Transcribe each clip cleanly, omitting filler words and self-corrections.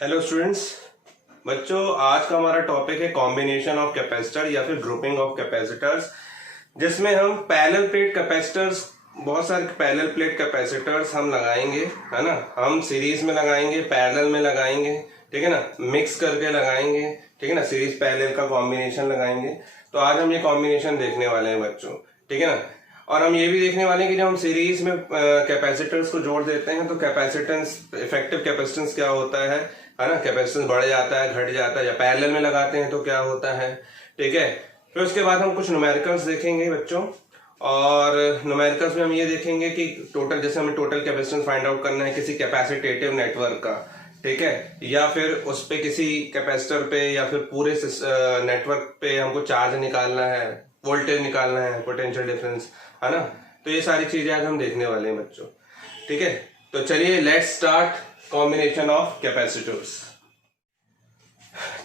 Hello students. बच्चों, आज का हमारा टॉपिक है कॉम्बिनेशन ऑफ कैपेसिटर या फिर ग्रुपिंग ऑफ कैपेसिटर्स, जिसमें हम पैरेलल प्लेट कैपेसिटर्स, बहुत सारे पैरेलल प्लेट कैपेसिटर्स हम लगाएंगे, है ना। हम सीरीज में लगाएंगे, पैरेलल में लगाएंगे, ठीक है ना, मिक्स करके लगाएंगे, ठीक है ना, सीरीज पैरेलल का कॉम्बिनेशन लगाएंगे। तो आज हम ये कॉम्बिनेशन देखने वाले हैं बच्चों, ठीक है ना। और हम ये भी देखने वाले हैं कि जब हम सीरीज में कैपेसिटर्स को जोड़ देते हैं तो कैपेसिटेंस, इफेक्टिव कैपेसिटेंस क्या होता है ना, कैपेसिटेंस बढ़ जाता है, घट जाता है, या पैरेलल में लगाते हैं तो क्या होता है, ठीक है। फिर उसके बाद हम कुछ न्यूमेरिकल्स देखेंगे बच्चों, और न्यूमेरिकल्स में हम ये देखेंगे कि टोटल, जैसे हमें टोटल कैपेसिटेंस फाइंड आउट करना है किसी कैपेसिटेटिव नेटवर्क का, ठीक है, या फिर उस पे किसी कैपेसिटर पे या फिर पूरे नेटवर्क पे हमको चार्ज निकालना है, वोल्टेज निकालना है, पोटेंशियल डिफरेंस, है ना। तो ये सारी चीजें आज हम देखने वाले हैं बच्चों, ठीक है। तो चलिए let's start combination of capacitors.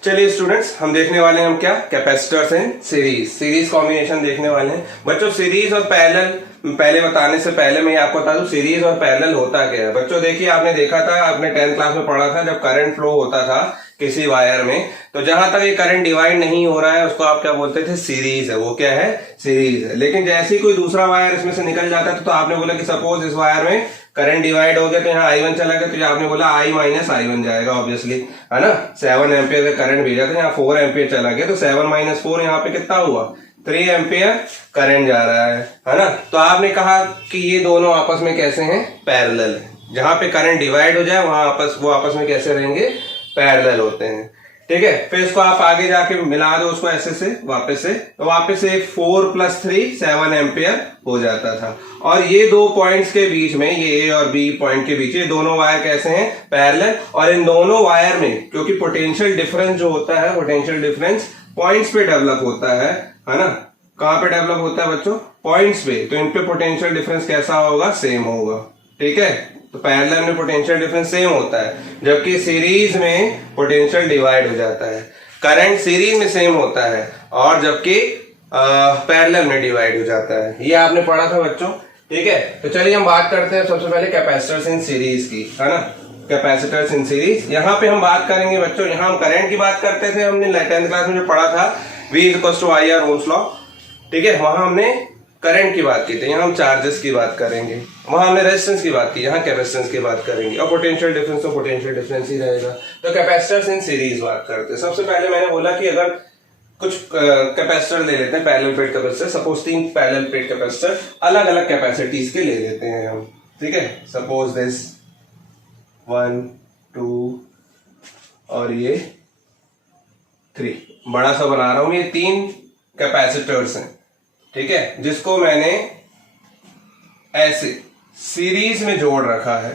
चलिए स्टूडेंट्स, हम देखने वाले हैं हम क्या, कैपेसिटर्स इन सीरीज कॉम्बिनेशन देखने वाले हैं बच्चों। सीरीज और पैरेलल, पहले बताने से पहले मैं आपको बता दूं सीरीज और पैरेलल होता क्या है बच्चों। देखिए, आपने देखा था, आपने 10th क्लास में पढ़ा था, जब करंट फ्लो होता था किसी वायर में, तो जहां तक ये करंट डिवाइड नहीं हो रहा है उसको आप क्या बोलते थे, सीरीज है। वो क्या है, सीरीज है। लेकिन जैसे ही कोई दूसरा वायर इसमें से निकल जाता है तो आपने बोला कि सपोज इस वायर में करंट डिवाइड हो गया तो यहाँ I1 चला गया, तो आपने बोला I माइनस I1 जाएगा, ऑब्वियसली, है ना। 7 एम्पियर का करंट भेजा तो यहाँ 4 एम्पियर चला गया, तो 7 माइनस 4 यहाँ पे कितना हुआ, 3 एम्पियर करंट जा रहा है ना। तो आपने कहा कि ये दोनों आपस में कैसे हैं, पैरेलल है। जहां पे करंट डिवाइड हो जाए वहां वो आपस में कैसे रहेंगे, पैरेलल होते हैं, ठीक है। फिर इसको आप आगे जाके मिला दो उसको ऐसे से वापस से, तो वापस से 4 + 3 7 एम्पियर हो जाता था। और ये दो पॉइंट्स के बीच में, ये ए और बी पॉइंट के बीच, ये दोनों वायर कैसे हैं, पैरेलल। और इन दोनों वायर में क्योंकि पोटेंशियल डिफरेंस जो होता है, पोटेंशियल डिफरेंस पॉइंट्स पे डेवलप होता है ना। कहां पे डेवलप होता है बच्चों, पॉइंट्स पे। तो इन पे पोटेंशियल डिफरेंस कैसा होगा, सेम होगा, ठीक है। तो पैरेलल में पोटेंशियल डिफरेंस सेम होता है, जबकि सीरीज में पोटेंशियल डिवाइड हो जाता है। करंट सीरीज में सेम होता है और जबकि पैरेलल में डिवाइड हो जाता है। ये आपने पढ़ा था बच्चों, ठीक है। तो चलिए हम बात करते हैं सबसे पहले कैपेसिटर्स इन सीरीज की, है ना। कैपेसिटर्स इन सीरीज, यहाँ पे हम बात करेंगे बच्चों, यहाँ हम करंट की बात करते थे, हमने 10th क्लास में जो पढ़ा था V = IR ओम्स लॉ, ठीक है। वहां हमने करंट की बात की थी, यहाँ हम चार्जेस की बात करेंगे। वहां हमने रेजिस्टेंस की बात की, यहाँ कैपेसिटेंस की बात करेंगे। और पोटेंशियल डिफरेंस तो पोटेंशियल डिफरेंस ही रहेगा। तो कैपेसिटर्स इन सीरीज बात करते हैं। सबसे पहले मैंने बोला कि अगर कुछ कैपेसिटर ले लेते हैं, parallel plate capacitor, suppose 3 parallel plate capacitor अलग अलग कैपेसिटीज के ले लेते हैं हम, ठीक है। सपोज दिस 1 2 और ये 3, बड़ा सा बना रहा हूं। ये 3 कैपेसिटर्स हैं, ठीक है, जिसको मैंने ऐसे सीरीज में जोड़ रखा है,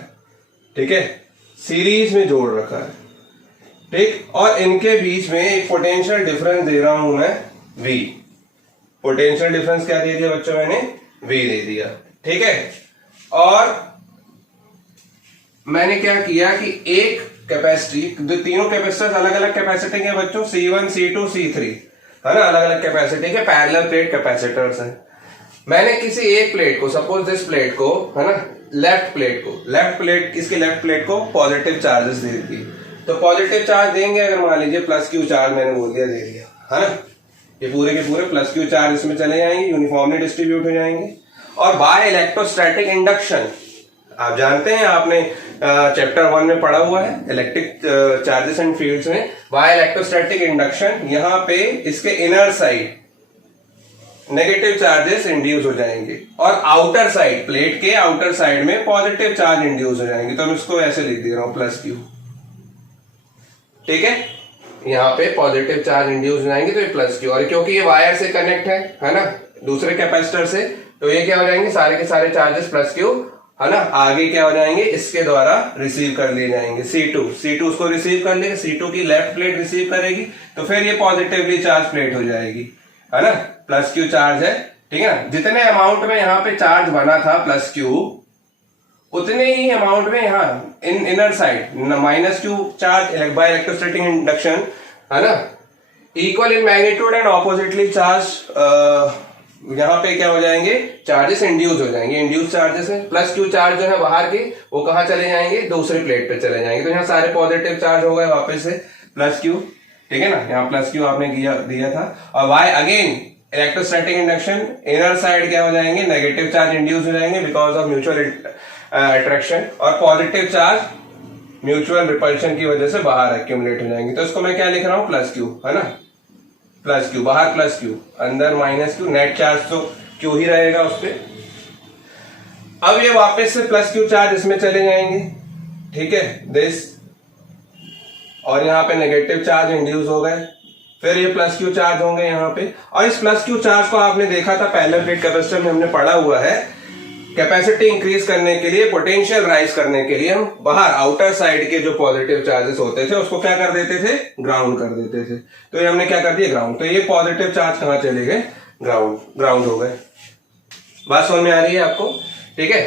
ठीक है, सीरीज में जोड़ रखा है, ठीक। और इनके बीच में एक पोटेंशियल डिफरेंस दे रहा हूं मैं V। पोटेंशियल डिफरेंस क्या दे दिया बच्चों, मैंने V दे दिया, ठीक है। और मैंने क्या किया कि एक कैपेसिटी, तीनों कैपेसिटर्स अलग अलग कैपेसिटी के बच्चों, C1 C2 C3, है ना, अलग अलग कैपेसिटी के पैरेलल प्लेट कैपेसिटर्स हैं। मैंने किसी एक प्लेट को, सपोज दिस प्लेट को, है ना, लेफ्ट प्लेट इसके लेफ्ट प्लेट को पॉजिटिव चार्जेस दे दी। तो पॉजिटिव चार्ज देंगे, अगर मान लीजिए +Q चार्ज मैंने बोल दिया, दे दिया, है ना। ये पूरे के पूरे +Q चार्ज इसमें चले जाएंगे, यूनिफॉर्मली डिस्ट्रीब्यूट हो जाएंगे। और बाय इलेक्ट्रोस्टैटिक इंडक्शन, आप जानते हैं, आपने चैप्टर 1 में पढ़ा हुआ है इलेक्ट्रिक चार्जेस एंड फील्ड्स में, बाय इलेक्ट्रोस्टैटिक इंडक्शन, यहां पे इसके inner side negative charges induce हो जाएंगे और आउटर साइड, प्लेट के आउटर साइड में पॉजिटिव चार्ज इंड्यूस हो जाएंगे। तो मैं इसको ऐसे लिख दे रहा हूं +Q, ठीक है। यहाँ पे पॉजिटिव चार्ज इंड्यूस हो जाएंगे तो ये +Q, और क्योंकि ये वायर से कनेक्ट है ना, दूसरे कैपेसिटर से, तो ये क्या हो जाएंगे, सारे के सारे चार्जेस +Q, है ना। आगे क्या हो जाएंगे, इसके द्वारा रिसीव कर लिए जाएंगे, C2 उसको रिसीव कर लेगा, C2 की लेफ्ट प्लेट रिसीव करेगी, तो फिर ये पॉजिटिवली चार्ज प्लेट हो जाएगी, है ना। +Q चार्ज है, ठीक है ना। जितने अमाउंट में यहाँ पे चार्ज बना था +Q, उतने ही अमाउंट में यहाँ inner side -Q charge by electrostatic induction, है ना, equal in magnitude and oppositely charge यहाँ पे क्या हो जाएंगे, चार्जेस इंड्यूस हो जाएंगे, इंड्यूस चार्जेस है। प्लस क्यू चार्ज जो है बाहर के वो कहाँ चले जाएंगे, दूसरी प्लेट पे चले जाएंगे। तो यहाँ सारे पॉजिटिव चार्ज हो गए वापस से प्लस क्यू, ठीक है ना, यहाँ प्लस क्यू आपने दिया था। और why again electrostatic induction, inner side क्या हो जाएंगे, नेगेटिव चार्ज इंड्यूस हो जाएंगे बिकॉज ऑफ म्यूचुअल अट्रैक्शन, और पॉजिटिव चार्ज म्यूचुअल रिपल्शन की वजह से बाहर एक्यूमुलेट हो जाएंगे। तो इसको मैं क्या लिख रहा हूं, प्लस क्यू, है ना, प्लस क्यू, बाहर प्लस क्यू, अंदर माइनस क्यू, नेट चार्ज तो क्यू ही रहेगा उस पर। अब ये वापस से प्लस क्यू चार्ज इसमें चले जाएंगे, ठीक है, दिस, और यहाँ पे नेगेटिव चार्ज इंड्यूस हो गए, फिर ये प्लस क्यू चार्ज होंगे यहाँ पे। और इस प्लस क्यू चार्ज को आपने देखा था पहले प्लेट कैपेसिटर में हमने पढ़ा हुआ है, कैपेसिटी इंक्रीज करने के लिए, पोटेंशियल राइज करने के लिए हम बाहर आउटर साइड के जो पॉजिटिव चार्जेस होते थे उसको क्या कर देते थे, ग्राउंड कर देते थे। तो ये हमने क्या कर दिया, ग्राउंड। तो ये पॉजिटिव चार्ज कहां चले गए, ग्राउंड, ग्राउंड हो गए। बात समझ में आ रही है आपको, ठीक है।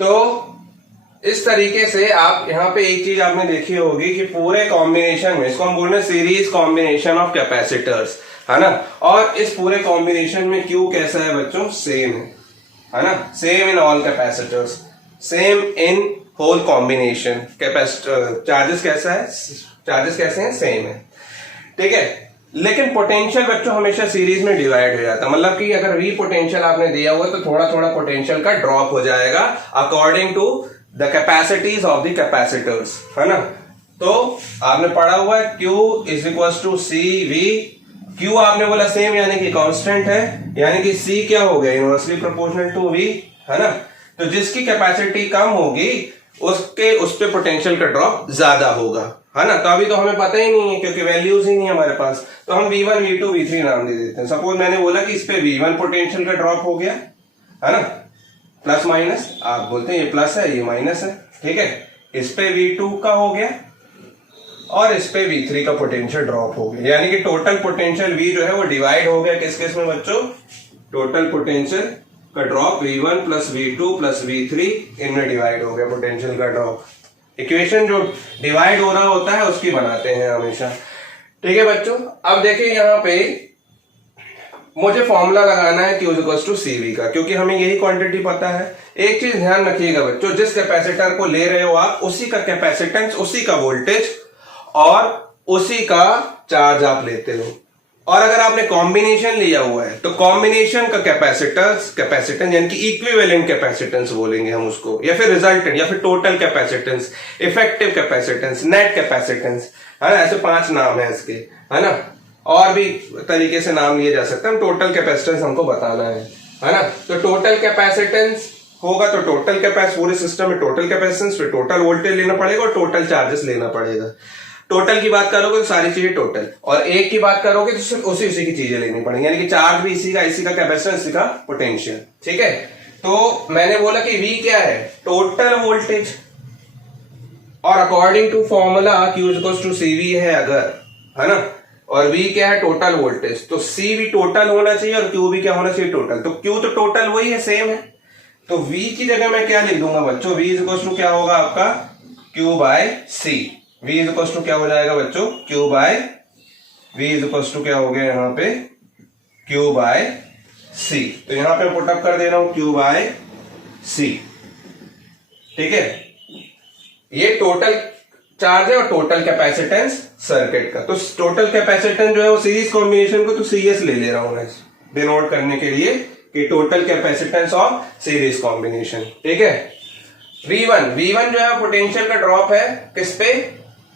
तो इस तरीके से आप यहाँ पे एक चीज आपने देखी होगी कि पूरे कॉम्बिनेशन में, इसको हम बोल रहे हैं सीरीज कॉम्बिनेशन ऑफ कैपेसिटर्स, है ना, और इस पूरे कॉम्बिनेशन में क्यू कैसा है बच्चों, सेम है ना, same in all capacitors, same in whole combination. Capacitor charges कैसा है, चार्जेस कैसे हैं, सेम है, ठीक है। लेकिन पोटेंशियल बच्चों हमेशा सीरीज में डिवाइड हो जाता है, मतलब कि अगर वी पोटेंशियल आपने दिया हुआ तो थोड़ा थोड़ा पोटेंशियल का ड्रॉप हो जाएगा according to the capacities of the capacitors, है ना। तो आपने पढ़ा हुआ है Q is equal to C V, Q आपने बोला सेम यानी कि कांस्टेंट है, यानी कि C क्या हो गया, इनवर्सली प्रोपोर्शनल टू V, है ना। तो जिसकी कैपेसिटी कम होगी उसके उस पे पोटेंशियल का ड्रॉप ज्यादा होगा, है ना। तो अभी तो हमें पता ही नहीं है क्योंकि वैल्यूज ही नहीं है हमारे पास, तो हम V1 V2 V3 नाम दे देते हैं। सपोज मैंने बोला कि इस पे V1 पोटेंशियल का ड्रॉप हो गया, है ना, प्लस माइनस, आप बोलते हैं ये प्लस है ये माइनस है, ठीक है। इस पे V2 का हो गया और इस पे V3 का पोटेंशियल ड्रॉप हो गया, यानी कि टोटल पोटेंशियल V जो है वो डिवाइड हो गया किस केस में बच्चों, टोटल पोटेंशियल का drop V1 plus V2 plus V3 इनमें डिवाइड हो गया पोटेंशियल का ड्रॉप। इक्वेशन जो डिवाइड हो रहा होता है उसकी बनाते हैं हमेशा, ठीक है बच्चों। अब देखिए यहाँ पे मुझे फॉर्मूला लगाना है Q इक्वल टू CV का, क्योंकि हमें यही क्वांटिटी पता है। एक चीज ध्यान रखिएगा बच्चों, जिस कैपेसिटर को ले रहे हो आप उसी का कैपेसिटेंस, उसी का वोल्टेज और उसी का चार्ज आप लेते हो। और अगर आपने कॉम्बिनेशन लिया हुआ है तो कॉम्बिनेशन का कैपेसिटेंस यानी कि इक्विवेलेंट कैपेसिटेंस बोलेंगे हम उसको, या फिर रिजल्टेंट, या फिर total capacitance, effective capacitance, net capacitance, है ना। ऐसे 5 नाम है इसके, है ना, और भी तरीके से नाम लिए जा सकते हैं। हम टोटल कैपेसिटेंस हमको बताना है ना। तो टोटल कैपेसिटेंस होगा तो टोटल कैपेसिटेंस, पूरे सिस्टम में टोटल कैपेसिटेंस, फिर टोटल वोल्टेज लेना पड़ेगा और टोटल चार्जेस लेना पड़ेगा। टोटल की बात करोगे तो सारी चीजें टोटल, और एक की बात करोगे तो सिर्फ उसी की चीजें लेनी पड़ेंगी, यानी कि चार्ज भी इसी का कैपेसिटेंस, इसी का पोटेंशियल, ठीक है। तो मैंने बोला कि V क्या है, टोटल वोल्टेज, और according to formula Q equal to CV है अगर, है ना, और V क्या है, टोटल वोल्टेज, तो C भी टोटल होना चाहिए और Q भी क्या होना चाहिए, टोटल। तो Q तो टोटल वही है, सेम है, तो V की जगह मैं क्या लिख दूंगा बच्चों, V इक्वल टू क्या होगा आपका Q by C। V equal to क्या हो जाएगा बच्चों, Q by, V equal to क्या हो गया यहाँ पे, Q बाय C। तो यहां पे पुटअप कर दे रहा हूं Q बाय C, ठीक है। ये टोटल चार्ज है और टोटल कैपेसिटेंस सर्किट का। तो टोटल कैपेसिटेंस जो है वो सीरीज कॉम्बिनेशन को तो CS ले रहा हूं मैं डिनोट करने के लिए कि total capacitance of series combination, ठीक है। V1 जो है पोटेंशियल का ड्रॉप है किस पे,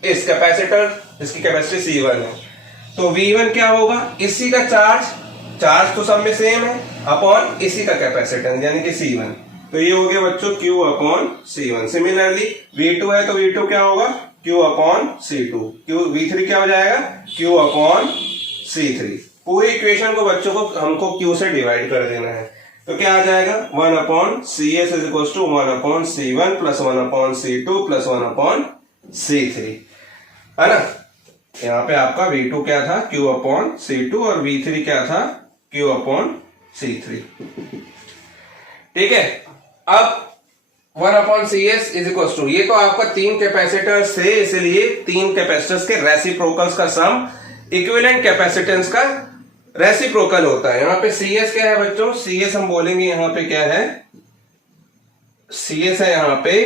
इस कैपेसिटर जिसकी कैपेसिटी C1 है। तो V1 क्या होगा, इसी का चार्ज तो सब में सेम है, अपॉन इसी का कैपेसिटेंस यानी कि C1। तो ये हो गया बच्चों Q upon C1। Similarly V2 है तो V2 क्या होगा, Q अपॉन C2। V3 क्या हो जाएगा, Q अपॉन C3। पूरी इक्वेशन को बच्चों को हमको Q से डिवाइड कर देना है, तो क्या आ जाएगा 1 upon CS is equal to 1 upon C1 plus 1 upon C2 plus 1 upon C3, है ना। यहाँ पे आपका V2 क्या था, Q अपॉन C2, और V3 क्या था, Q अपॉन C3, ठीक है। अब 1 upon CS is equal to, ये तो आपका 3 कैपेसिटर्स थे, इसलिए 3 कैपेसिटर्स के रेसिप्रोकल्स का सम इक्विवेलेंट कैपेसिटेंस का रेसिप्रोकल होता है। यहाँ पे सी एस क्या है बच्चों, सी एस हम बोलेंगे यहाँ पे क्या है, सी एस है यहाँ पे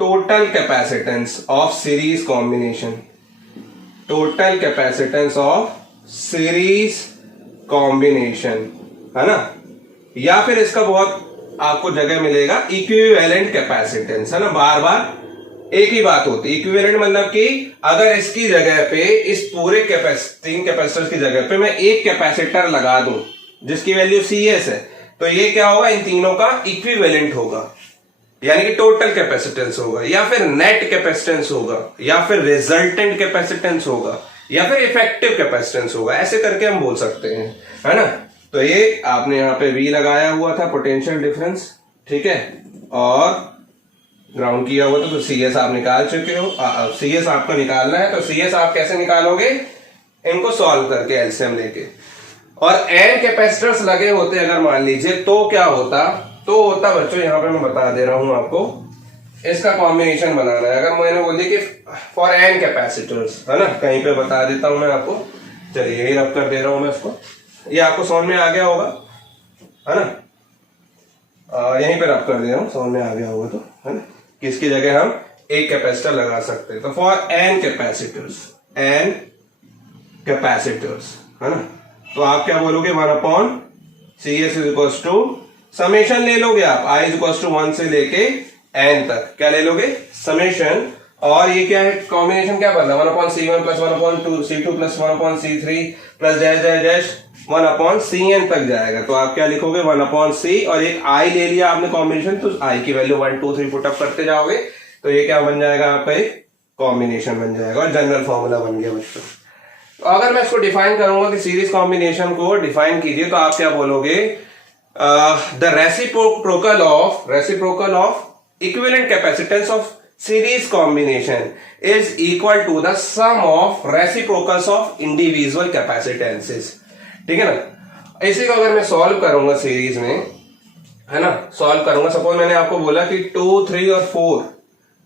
total capacitance of series combination, total capacitance of series combination, है ना। या फिर इसका बहुत आपको जगह मिलेगा इक्विवेलेंट कैपेसिटेंस, है ना। बार बार एक ही बात होती है। इक्विवेलेंट मतलब कि अगर इसकी जगह पे, इस पूरे तीन कैपेसिटर्स की जगह पे मैं एक कैपेसिटर लगा दूं जिसकी वैल्यू सी एस है, तो ये क्या होगा, इन तीनों का इक्विवेलेंट होगा, यानी कि टोटल कैपेसिटेंस होगा, या फिर नेट कैपेसिटेंस होगा, या फिर रिजल्टेंट कैपेसिटेंस होगा, या फिर इफेक्टिव कैपेसिटेंस होगा, ऐसे करके हम बोल सकते हैं, है ना। तो ये आपने यहाँ पे V लगाया हुआ था, पोटेंशियल डिफरेंस, ठीक है, और ग्राउंड किया हुआ था, तो सी एस आप निकाल चुके हो। सी एस आपको निकालना है, तो सी एस आप कैसे निकालोगे, इनको सॉल्व करके एलसीएम लेके। और एन कैपेसिटर्स लगे होते अगर मान लीजिए, तो क्या होता, तो होता बच्चों, यहां पे मैं बता दे रहा हूं आपको, इसका कॉम्बिनेशन बनाना है। अगर मैंने बोल दिया कि फॉर एन कैपेसिटर्स, है ना, कहीं पे बता देता हूं मैं आपको, चलिए यही रब कर दे रहा हूं मैं इसको, ये आपको समझ में आ गया होगा, है ना। यहीं पे रब कर दे रहा हूं, समझ में आ गया होगा, तो है ना, किसकी जगह हम एक कैपेसिटर लगा सकते हैं। तो for n capacitors, n capacitors, है ना, तो आप क्या बोलोगे, 1 C S is equal to, summation ले लोगे आप, आई इज इक्वल टू 1 से लेके एन तक, क्या ले लोगे, समेशन। और ये क्या है, कॉम्बिनेशन क्या बनना, 1/C1 plus 1/2C2 plus 1/C3 plus dash dash dash 1/Cn तक जाएगा। तो आप क्या लिखोगे, 1/C, और एक आई ले लिया आपने कॉम्बिनेशन, तो आई की वैल्यू 1 2 3 पुटअप करते जाओगे, तो ये क्या बन जाएगा, आपका एक कॉम्बिनेशन बन जाएगा, और जनरल फॉर्मूला बन गया बच्चों। तो अगर मैं इसको डिफाइन करूंगा कि सीरीज कॉम्बिनेशन को डिफाइन कीजिए, तो आप क्या बोलोगे, the reciprocal of equivalent capacitance of series combination is equal to the sum of reciprocals of individual capacitances, ठीक है ना। इसी को अगर मैं सॉल्व करूंगा सीरीज में, है ना, सॉल्व करूंगा, सपोज मैंने आपको बोला कि 2 3 और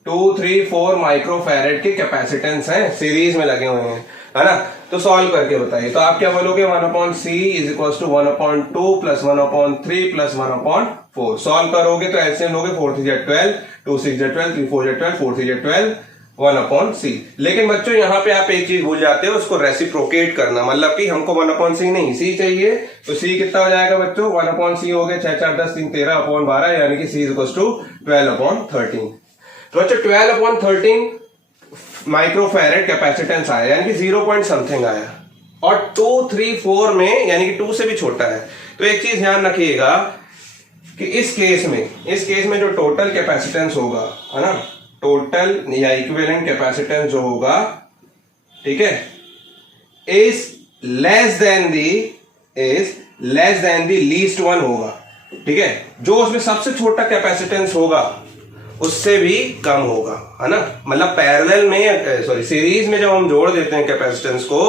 2 3 4 माइक्रोफैरेड के कैपेसिटेंस हैं, सीरीज में लगे हुए हैं, है ना। तो सॉल्व करके बताइए, तो आप क्या बोलोगे, 1/C is equal to 1/2 plus 1/3 plus 1/4। Solve करोगे तो एलसीएम लोगे, 4 3 12, 2 6 12, 3 4 12, 4 3 12, 1/C। लेकिन बच्चों यहाँ पे आप एक चीज भूल जाते हो, उसको रेसिप्रोकेट करना, मतलब कि हमको 1/C नहीं C चाहिए, तो C कितना हो जाएगा बच्चों, 1/C हो गया 6 4 10 3 13/12, यानी कि C इज इक्वल टू 12/13। तो बच्चों 12/13 माइक्रोफैरेड कैपेसिटेंस आया, यानी कि 0 पॉइंट समथिंग आया, और 2 3 4 में यानी कि 2 से भी छोटा है। तो एक चीज ध्यान रखिएगा कि इस केस में जो टोटल कैपेसिटेंस होगा, है ना, टोटल या इक्विवेलेंट कैपेसिटेंस जो होगा, ठीक है, is less than the least one होगा, ठीक है। जो उसमें सबसे छोटा कैपेसिटेंस होगा उससे भी कम होगा, है ना। मतलब पैरेलल में, सॉरी, सीरीज में जब हम जोड़ देते हैं कैपेसिटेंस को,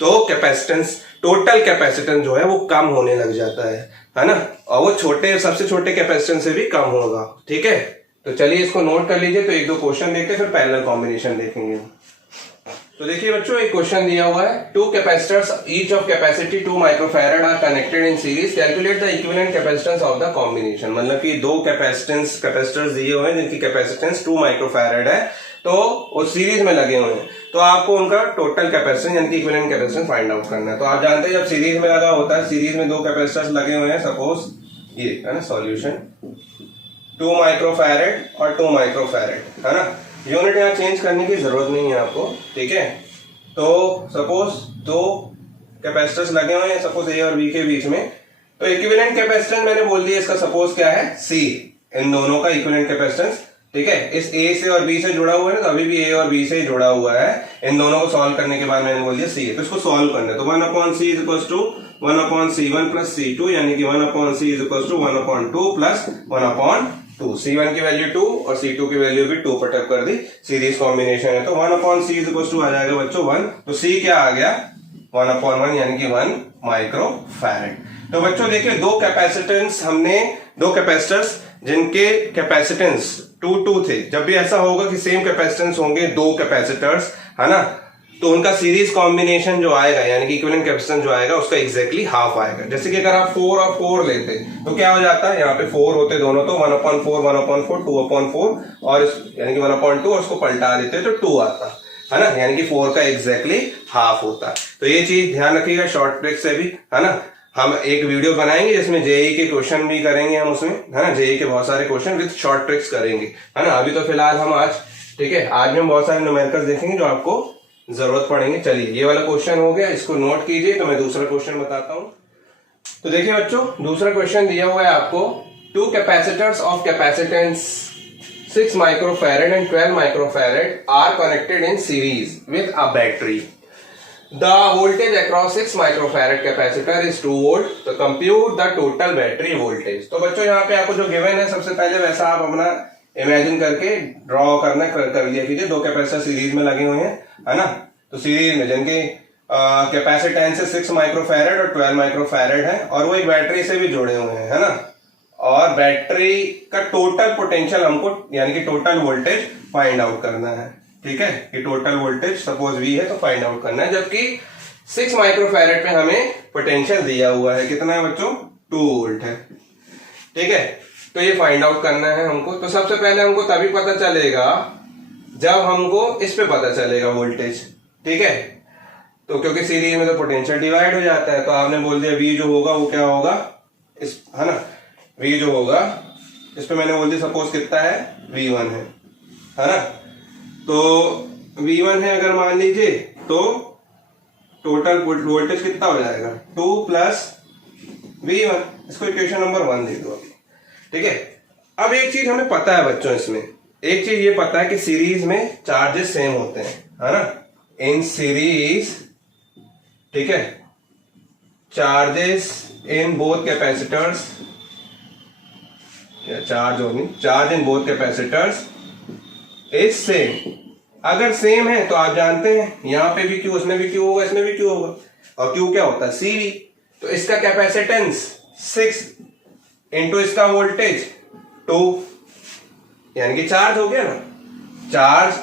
तो कैपेसिटेंस, टोटल कैपेसिटेंस जो है वो कम होने लग जाता है ना, और वो सबसे छोटे कैपेसिटेंस से भी कम होगा, ठीक है। तो चलिए इसको नोट कर लीजिए। तो एक दो क्वेश्चन देखते हैं, फिर पैरेलल कॉम्बिनेशन देखेंगे। तो देखिए बच्चों, एक क्वेश्चन दिया हुआ है, 2 capacitors each of capacity 2 microfarad are connected in series, calculate the equivalent capacitance of the combination. मतलब कि 2 कैपेसिटर्स दिए हुए हैं जिनकी कैपेसिटेंस 2 माइक्रोफैरेड है, तो वो सीरीज में लगे हुए हैं, तो आपको उनका टोटल कैपेसिटेंस यानी कि इक्विवेलेंट कैपेसिटेंस फाइंड आउट करना है। तो आप जानते हैं जब सीरीज में लगा होता है, सीरीज में 2 कैपेसिटर्स लगे हुए हैं, सपोज ये है ना सॉल्यूशन, 2 माइक्रोफैरेड और 2 माइक्रोफैरेड, है ना। यूनिट यहाँ चेंज करने की जरूरत नहीं है आपको, ठीक है। तो सपोज 2 कैपेसिटर्स लगे हुए हैं, सपोज ए और बी के बीच में, तो इक्विवेलेंट कैपेसिटेंस मैंने बोल दिया इसका, सपोज क्या है, C, इन दोनों का इक्विवेलेंट कैपेसिटेंस, ठीक है। इस A से और B से जुड़ा हुआ है ना, तो अभी भी A और B से ही जुड़ा हुआ है। इन दोनों को सॉल्व करने के बाद मैंने बोल दिया C है, तो इसको सॉल्व करना है। तो 1/C is equal to 1/C1 plus C2, यानी कि 1/C is equal to 1/2 plus 1/2। C1 की वैल्यू 2 और C2 की वैल्यू भी 2 पुट अप कर दी, सीरीज कॉम्बिनेशन है। तो 1/C इज इक्वल टू आ जाएगा बच्चों 1, तो C क्या आ गया, 1/1 यानी कि 1 माइक्रोफैरेड। तो बच्चों देखिए, 2 कैपेसिटर्स जिनके कैपेसिटेंस 2 2 थे। जब भी ऐसा होगा कि सेम कैपेसिटेंस होंगे 2 कैपेसिटर्स, है ना, तो उनका सीरीज कॉम्बिनेशन जो आएगा यानी कि इक्विवेलेंट कैपेसिटेंस जो आएगा उसका एग्जैक्टली हाफ आएगा। जैसे कि अगर आप 4 और 4 लेते तो क्या हो जाता है, यहाँ पे 4 होते दोनों तो 1/4 1/4 2/4 और यानी कि 1/2 और उसको पलटा देते तो 2 आता है ना, यानी कि 4 का एग्जैक्टली हाफ होता है। तो ये चीज ध्यान रखिएगा शॉर्ट ट्रिक से भी, है ना। हम एक वीडियो बनाएंगे जिसमें जेई के क्वेश्चन भी करेंगे हम उसमें, है ना, जेई के बहुत सारे क्वेश्चन विद शॉर्ट ट्रिक्स करेंगे, है ना। अभी तो फिलहाल हम आज, ठीक है, आज हम बहुत सारे न्यूमेरिकल्स देखेंगे जो आपको जरूरत पड़ेंगे। चलिए ये वाला क्वेश्चन हो गया, इसको नोट कीजिए। तो मैं दूसरा क्वेश्चन बताता हूं। तो देखिए बच्चों, दूसरा क्वेश्चन दिया हुआ है आपको, 2 capacitors of capacitance 6 microfarad and 12 microfarad are connected in series with a battery. The voltage across 6 microfarad capacitor is 2 volt. तो compute the total battery voltage. तो बच्चों यहाँ पे आपको जो गिवन है सबसे पहले वैसा आप अपना इमेजिन करके ड्रॉ करना कर लिया कीजिए। 2 कैपेसिटर सीरीज में लगे हुए हैं, है ना। तो सीरीज में जिनके कैपेसिटेंस है 6 माइक्रोफैरड और 12 माइक्रोफैरड है और वो एक बैटरी से भी जुड़े हुए हैं, है ना। और बैटरी का टोटल पोटेंशियल हमको यानी कि टोटल वोल्टेज फाइंड आउट करना है, ठीक है। कि टोटल वोल्टेज सपोज V है तो फाइंड आउट करना है, जबकि 6 माइक्रोफैरड पे हमें पोटेंशियल दिया हुआ है, कितना है बच्चों, 2 वोल्ट है, ठीक है। तो ये फाइंड आउट करना है हमको। तो सबसे पहले हमको तभी पता चलेगा जब हमको इस पे पता चलेगा वोल्टेज, ठीक है। तो क्योंकि सीरीज में तो पोटेंशियल डिवाइड हो जाता है, तो आपने बोल दिया V जो होगा वो क्या होगा, इस, है ना, V जो होगा इस पे मैंने बोल दिया सपोज कितना है, V1 है ना। तो V1 है अगर मान लीजिए तो टोटल वोल्टेज कितना हो जाएगा, 2 प्लस V1। इसको इक्वेशन नंबर 1 दे दो अभी, ठीक है। अब एक चीज हमें पता है बच्चों, इसमें एक चीज ये पता है कि सीरीज में चार्जेस सेम होते हैं, है ना, इन सीरीज, ठीक है। Charges in both capacitors, charge in both capacitors is same. अगर सेम है तो आप जानते हैं यहां पे भी क्यू, उसमें भी क्यू होगा, इसमें भी क्यू होगा, और क्यू क्या होता है, सीवी। तो इसका कैपेसिटेंस 6 इंटू इसका वोल्टेज 2, यानी कि चार्ज हो गया ना। Charge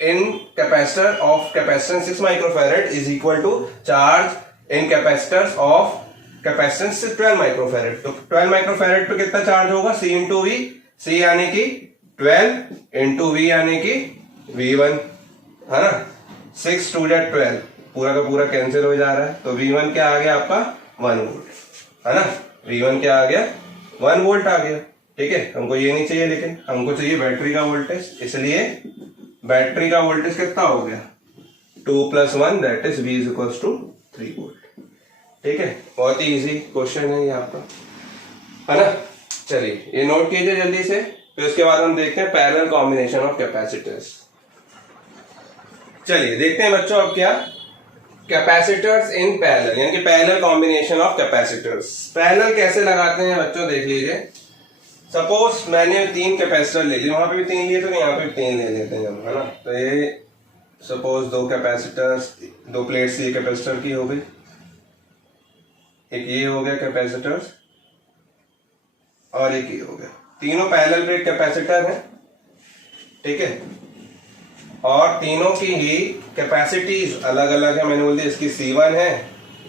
in capacitor of capacitance 6 microfarad is equal to charge in capacitors of capacitance 12 microfarad. तो 12 माइक्रोफैरड पे कितना चार्ज होगा, C इंटू वी, C यानी कि 12 इंटू वी यानी कि V1, है ना। 6 2 12, पूरा का पूरा कैंसिल हो जा रहा है। तो V1 क्या आ गया आपका, 1 वोल्ट, है ना। V1 क्या आ गया, 1 वोल्ट आ गया, ठीक है। हमको ये नहीं चाहिए, लेकिन हमको चाहिए बैटरी का वोल्टेज, इसलिए बैटरी का वोल्टेज कितना हो गया, 2 + 1 दैट इज V = 3 वोल्ट, ठीक है। बहुत ही इजी क्वेश्चन है ये आपका, है ना। चलिए ये नोट कीजिए जल्दी से। फिर उसके बाद हम देखते हैं पैरेलल कॉम्बिनेशन ऑफ कैपेसिटर्स। चलिए देखते हैं बच्चों अब क्या, कैपेसिटर्स इन पैरेलल, यानी कि parallel combination of capacitors. Parallel कैसे लगाते हैं बच्चों, देख लीजिए। सपोज मैंने 3 कैपेसिटर ले लिए, वहां पे भी 3 लिए तो यहाँ पे भी 3 ले लेते हैं हम, है ना। तो ये सपोज 2 कैपेसिटर्स, 2 प्लेट्स ये कैपेसिटर की हो गई, एक ये हो गया कैपेसिटर्स और एक ये हो गया, तीनों पैरेलल प्लेट कैपेसिटर है, ठीक है। और तीनों की ही कैपेसिटीज अलग अलग है। मैंने बोल दिया इसकी C1 है,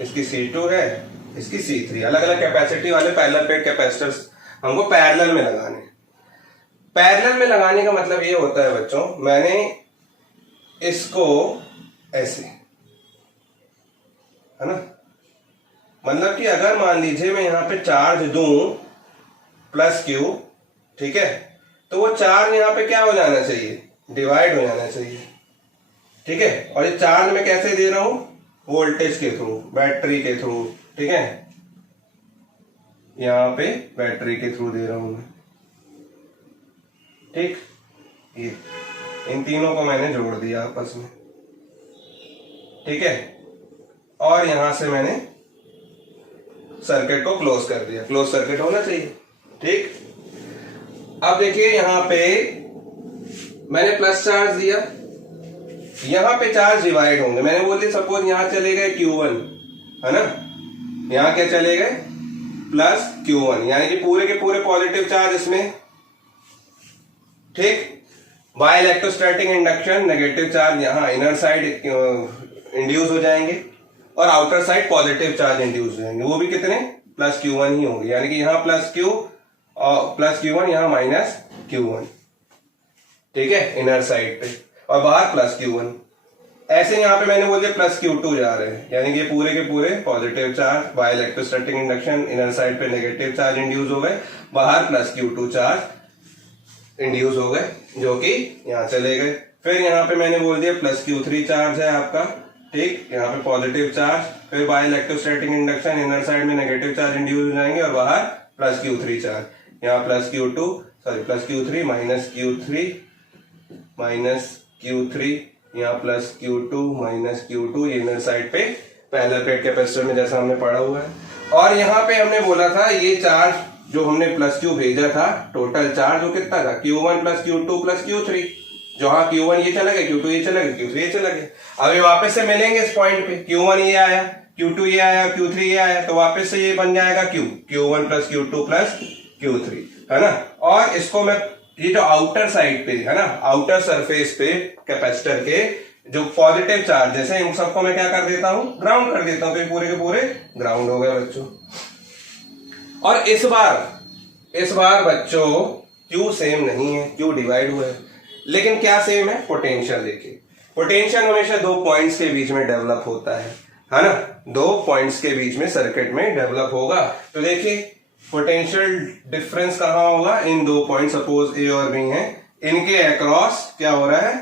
इसकी C2 है, इसकी C3, अलग अलग कैपेसिटी वाले पैरेलल प्लेट कैपेसिटर्स हमको पैरेलल में लगाने। पैरेलल में लगाने का मतलब ये होता है बच्चों, मैंने इसको ऐसे, है ना, मतलब कि अगर मान लीजिए मैं यहां पे चार्ज दूं प्लस Q, ठीक है, तो वो चार्ज यहां पे क्या हो जाना चाहिए, डिवाइड हो जाना चाहिए, ठीक है। और ये चार्ज मैं कैसे दे रहा हूं, वोल्टेज के थ्रू, बैटरी के थ्रू, ठीक है, यहां पे बैटरी के थ्रू दे रहा हूं मैं, ठीक। ये इन तीनों को मैंने जोड़ दिया आपस में, ठीक है। और यहां से मैंने सर्किट को क्लोज कर दिया, क्लोज सर्किट होना चाहिए, ठीक। अब देखिए यहां पे मैंने प्लस चार्ज दिया, यहां पे चार्ज डिवाइड होंगे। मैंने बोल दिया सपोज यहां चले गए Q1, है ना, यहां क्या चले गए प्लस Q1, यानी कि पूरे के पूरे पॉजिटिव चार्ज इसमें, ठीक। By electrostatic induction negative charge यहाँ इनर साइड इंड्यूस हो जाएंगे और outer side positive charge induce हो जाएंगे, वो भी कितने प्लस Q1 ही होंगे, यानी कि यहाँ प्लस Q1 यहाँ माइनस Q1, ठीक है, इनर साइड पे, और बाहर प्लस Q1। ऐसे यहाँ पे मैंने बोल दिया प्लस Q2 जा रहे हैं, यानी कि ये पूरे के पूरे positive charge by electrostatic induction inner side पे नेगेटिव चार्ज इंड्यूस हो गए, बाहर प्लस Q2 चार्ज इंड्यूस हो गए जो कि यहाँ चले गए। फिर यहाँ पे मैंने बोल दिया प्लस Q3 चार्ज है आपका, ठीक, यहाँ पे पॉजिटिव चार्ज, फिर by electrostatic induction inner side में नेगेटिव चार्ज इंड्यूस हो जाएंगे और बाहर प्लस Q3 चार्ज, यहाँ प्लस Q3 माइनस Q3 यहाँ प्लस Q2 माइनस Q2, ये इनर साइड पे पैरेलल प्लेट कैपेसिटर में जैसा हमने पढ़ा हुआ है। और यहाँ पे हमने बोला था ये चार्ज जो हमने प्लस Q भेजा था, टोटल चार्ज वो कितना था, Q1 plus Q2 plus Q3, जो हाँ Q1 ये चला गया, Q2 ये चला गया, Q3 ये चला गया। अब ये वापस से मिलेंगे इस पॉइंट पे, Q1 ये आया, Q2 ये आया, Q3 ये आया, तो वापस से ये बन जाएगा Q1 plus Q2 plus Q3, है ना। और इसको मैं ये जो आउटर साइड पे है ना, आउटर सरफेस पे कैपेसिटर के जो पॉजिटिव चार्जेस है इन सबको मैं क्या कर देता हूं, ग्राउंड कर देता हूं, तो ये पूरे के पूरे ग्राउंड हो गए बच्चों। और इस बार बच्चों Q सेम नहीं है, Q डिवाइड हुआ है, लेकिन क्या सेम है, पोटेंशियल। देखिए पोटेंशियल हमेशा दो पॉइंट्स के बीच में डेवलप होता है ना, दो पॉइंट्स के बीच में सर्किट में डेवलप होगा। तो देखिए पोटेंशियल डिफरेंस कहां होगा, इन दो पॉइंट सपोज ए और बी हैं, इनके अक्रॉस क्या हो रहा है,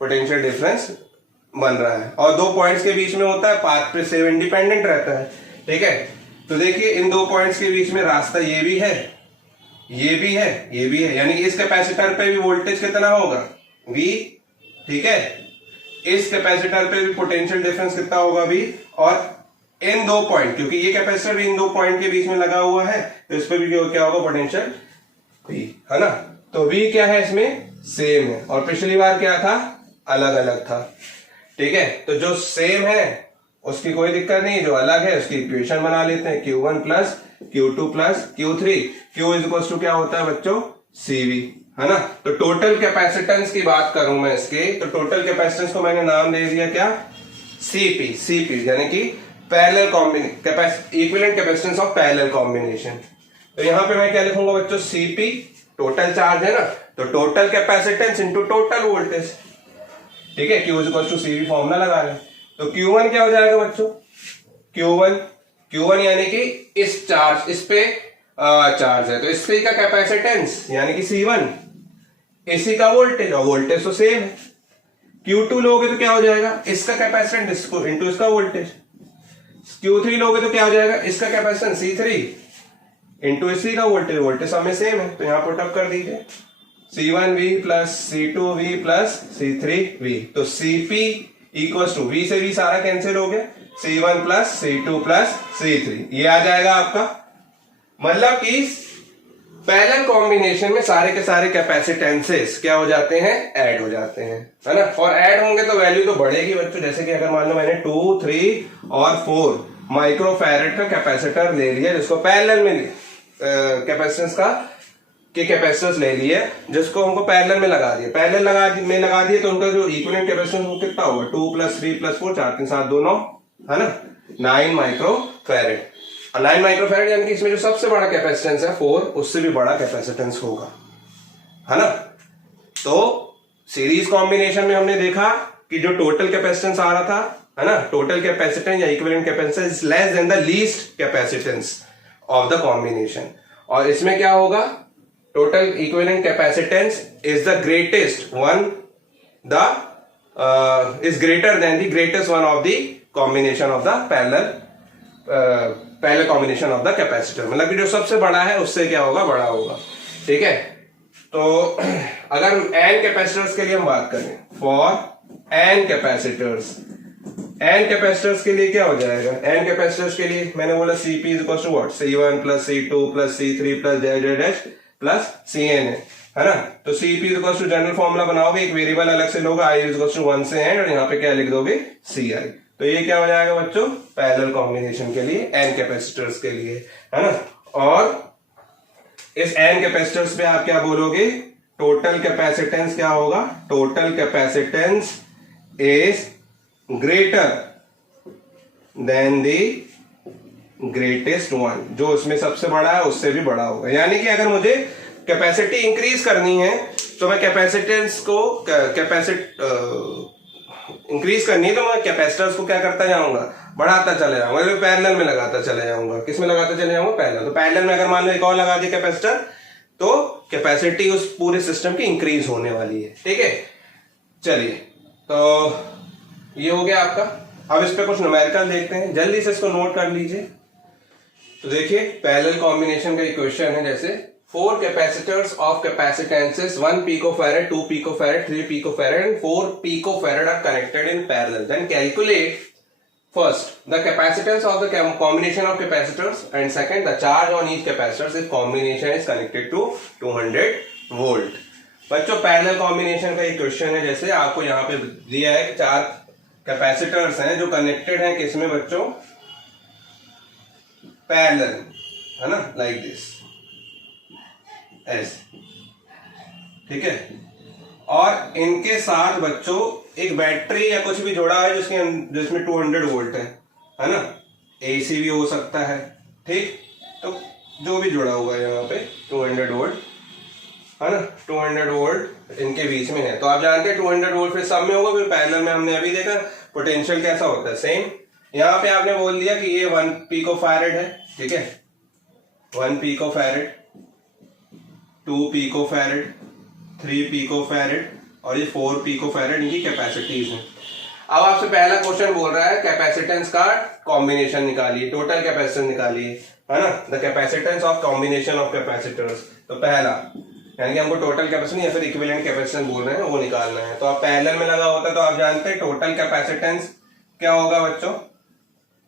पोटेंशियल डिफरेंस बन रहा है, और दो पॉइंट्स के बीच में होता है, पाथ पे से इंडिपेंडेंट रहता है, ठीक है। तो देखिए इन दो पॉइंट्स के बीच में रास्ता ये भी है, ये भी है, ये भी है, यानी कि इस कैपेसिटर पे भी वोल्टेज कितना होगा, V, ठीक है, इस कैपेसिटर पे भी पोटेंशियल डिफरेंस कितना होगा V, और इन दो पॉइंट, क्योंकि ये कैपेसिटर भी इन दो पॉइंट के बीच में लगा हुआ है, तो इस पे भी क्या होगा, पोटेंशियल V, है ना। तो V क्या है इसमें, सेम है, और पिछली बार क्या था, अलग अलग था, ठीक है। तो जो सेम है उसकी कोई दिक्कत नहीं, जो अलग है उसकी इक्वेशन बना लेते हैं, Q1 plus Q2 plus Q3, Q is equal to क्या होता है बच्चों, CV, है ना। तो टोटल कैपेसिटेंस की बात करूं मैं इसके, तो टोटल कैपेसिटेंस को मैंने नाम दे दिया क्या, CP, यानी कि parallel combination, equivalent capacitance of parallel combination. तो यहां पे मैं क्या लिखूंगा बच्चों, CP टोटल चार्ज है ना, तो total capacitance into total voltage, ठीक है, Q is equal to CV formula लगा लें। तो Q1 क्या हो जाएगा बच्चों, Q1 यानी कि इस चार्ज, इस पे चार्ज है तो इस पे का कैपेसिटेंस यानी कि C1, इसी का वोल्टेज, और वोल्टेज तो सेम है। Q2 लोगे तो क्या हो जाएगा, इसका कैपेसिटेंस इसको इंटू इसका वोल्टेज। Q3 लोगे तो क्या हो जाएगा, इसका कैपेसिटेंस C3 इंटू इसी का वोल्टेज, वोल्टेज सब में सेम है, तो यहां पुट अप कर दीजिए, C1V plus C2V plus C3V, तो CP इक्वल टू V से V सारा कैंसिल हो गया, C1 plus C2 plus C3, ये आ जाएगा आपका। मतलब कि पैरेलल कॉम्बिनेशन में सारे के सारे कैपेसिटेंसेस क्या हो जाते हैं, ऐड हो जाते हैं, है ना। और ऐड होंगे तो वैल्यू तो बढ़ेगी बच्चों, जैसे कि अगर मान लो मैंने 2, 3 और 4 माइक्रोफैरेड का कैपेसिटर ले लिया, जिसको पैरेलल में कैपेसिटेंस का के कैपेसिटर्स ले लिए, जिसको हमको पैरेलल में लगा दिए, लगा दिए, तो उनका जो इक्विवेलेंट कैपेसिटेंस वो कितना होगा, 2 + 3 + 4 4 3 7 2 9, है ना, 9 माइक्रोफैरेड। 9 माइक्रोफैरेड यानी कि इसमें जो सबसे बड़ा कैपेसिटेंस है 4, उससे भी बड़ा कैपेसिटेंस होगा, है ना। तो सीरीज कॉम्बिनेशन में हमने देखा कि जो टोटल कैपेसिटेंस आ रहा था, है ना, टोटल कैपेसिटेंस या equivalent capacitance is less than the least capacitance of the combination. और इसमें क्या होगा, total equivalent capacitance is the greatest one, is greater than the greatest one of the combination of the parallel combination of the capacitor, मतलब कि जो सबसे बड़ा है उससे क्या होगा, बड़ा होगा, ठीक है। तो अगर n कैपेसिटर्स के लिए हम बात करें, फॉर n कैपेसिटर्स के लिए क्या हो जाएगा, n कैपेसिटर्स के लिए मैंने बोला CP is equal to what, C1 plus C2 plus C3 plus dash plus Cn है ना। तो CP is equal to general formula बनाओगे, एक वेरिएबल अलग से लोगे, I इज इक्वल टू 1 से n, और यहाँ पे क्या लिख दोगे, Ci। तो ये क्या हो जाएगा बच्चों, पैरेलल कॉम्बिनेशन के लिए n कैपेसिटर्स के लिए, है ना। और इस n कैपेसिटर्स पे आप क्या बोलोगे, टोटल कैपेसिटेंस क्या होगा, total capacitance is greater than the greatest one, जो उसमें सबसे बड़ा है उससे भी बड़ा होगा। यानी कि अगर मुझे कैपेसिटी इंक्रीज करनी है तो मैं कैपेसिटेंस को इंक्रीज करनी है तो मैं कैपेसिटर्स को क्या करता जाऊंगा, बढ़ाता चले जाऊंगा, पैरेलल में लगाता चले जाऊंगा। किस में लगाता चले जाऊंगा, पैरेलल। तो पैरेलल में अगर मान लो एक और लगा दिया कैपेसिटर तो कैपेसिटी उस पूरे सिस्टम की इंक्रीज होने वाली है। ठीक है, चलिए तो ये हो गया आपका। अब इस पे कुछ न्यूमेरिकल देखते हैं, जल्दी से इसको नोट कर लीजिए। तो देखिए पैरेलल कॉम्बिनेशन का इक्वेशन है, जैसे 4 capacitors of capacitances 1 picofarad, 2 picofarad, 3 picofarad and 4 picofarad are connected in parallel. Then calculate first the capacitance of the combination of capacitors and second the charge on each capacitor if combination is connected to 200 volt. बच्चों parallel combination का equation है, जैसे आपको यहाँ पे दिया है कि 4 कैपेसिटर्स हैं जो कनेक्टेड हैं किसमें बच्चों, पैरेलल, है ना, लाइक दिस ऐसे। ठीक है, और इनके साथ बच्चों एक बैटरी या कुछ भी जोड़ा है जिसमें 200 वोल्ट है ना, एसी भी हो सकता है। ठीक, तो जो भी जुड़ा हुआ है यहाँ पे 200 वोल्ट है ना, 200 वोल्ट इनके बीच में है। तो आप जानते हैं 200 वोल्ट फिर सब में होगा, फिर पैरेलल में हमने अभी देखा पोटेंशियल कैसा होता है, सेम। यहाँ पे आपने बोल दिया कि ये 1 पिकोफैरेड है। ठीक है, 1 पिकोफैरेड, 2 पिकोफैरेड, 3 पिकोफैरेड और ये 4 पिकोफैरेड, इनकी कैपेसिटीज हैं। अब आपसे पहला क्वेश्चन बोल रहा है कैपेसिटेंस का कॉम्बिनेशन निकालिए, टोटल कैपेसिटेंस निकालिए, है ना, the capacitance of combination of capacitors. तो पहला यानी कि हमको टोटल कैपेसिटेंस या फिर इक्विवेलेंट कैपेसिटेंस बोल रहे हैं वो निकालना है। तो आप पैरेलल में लगा होता है तो आप जानते हैं टोटल कैपेसिटेंस क्या होगा बच्चों,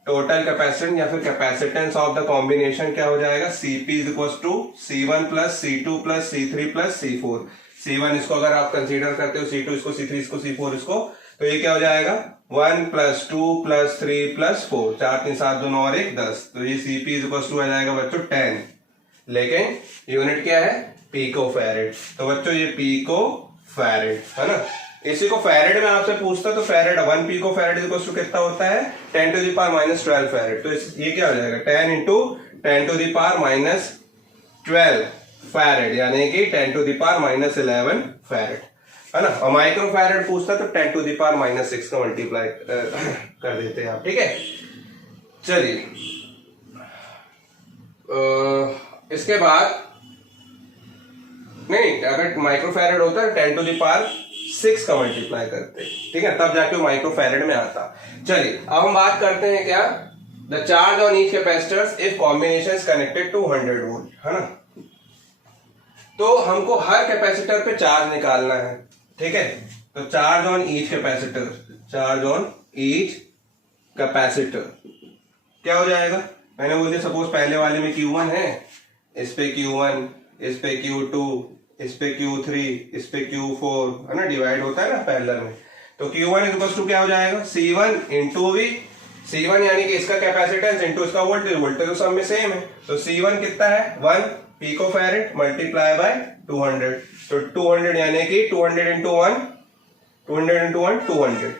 टोटल कैपेसिटेंस या फिर कैपेसिटेंस ऑफ द कॉम्बिनेशन क्या हो जाएगा, Cp is equal to C1 plus C2 plus C3 plus C4। C1 इसको अगर आप कंसीडर करते हो, C2 इसको, C3 इसको, C4 इसको, तो ये क्या हो जाएगा 1 प्लस 2 प्लस 3 प्लस 4, 4 3 7 2 9 और 1 10। तो ये Cp इज इक्वल टू आ जाएगा बच्चों 10, लेकिन यूनिट क्या है, पिकोफैरेड। तो बच्चों ये पिकोफैरेड है ना। इसी को फैरेड में आपसे पूछता तो farad 1 picofarad is equal to कितना होता है, 10 to the power minus 12 farad. तो ये क्या हो जाएगा 10 into 10 to the power minus 12 farad, यानी कि 10 to the power minus 11 farad, है ना। और माइक्रो फैरेड पूछता तो 10 टू द पावर माइनस 6 का मल्टीप्लाई कर देते हैं आप। ठीक है, चलिए इसके बाद नहीं, अगर माइक्रो फैरेड होता है 10 टू द पावर 6 का मल्टीप्लाई करते, ठीक है, तब जाके माइक्रो फैरेड में आता। चलिए अब हम बात करते हैं क्या, the charge on each capacitors if combination is connected to 100 volt, है ना। तो हमको हर कैपेसिटर पे चार्ज निकालना है। ठीक है, तो charge on each capacitor, charge on each capacitor क्या हो जाएगा, मैंने बोल दिया सपोज पहले वाले में Q1 है, इस पे Q1, इस पे Q2, इस पे Q3, इस पे Q4, है ना, डिवाइड होता है ना पैरेलल में। तो Q1 इक्वल टू क्या हो जाएगा C1 इंटू V, C1 यानी कि इसका कैपेसिटेंस इंटू इसका वोल्टेज, वोल्टेज तो सब में सेम है। तो C1 कितना है 1 पिकोफैरेड मल्टीप्लाई बाय 200, तो 200 यानी कि 200 इंटू 1, 200 इंटू 1 200,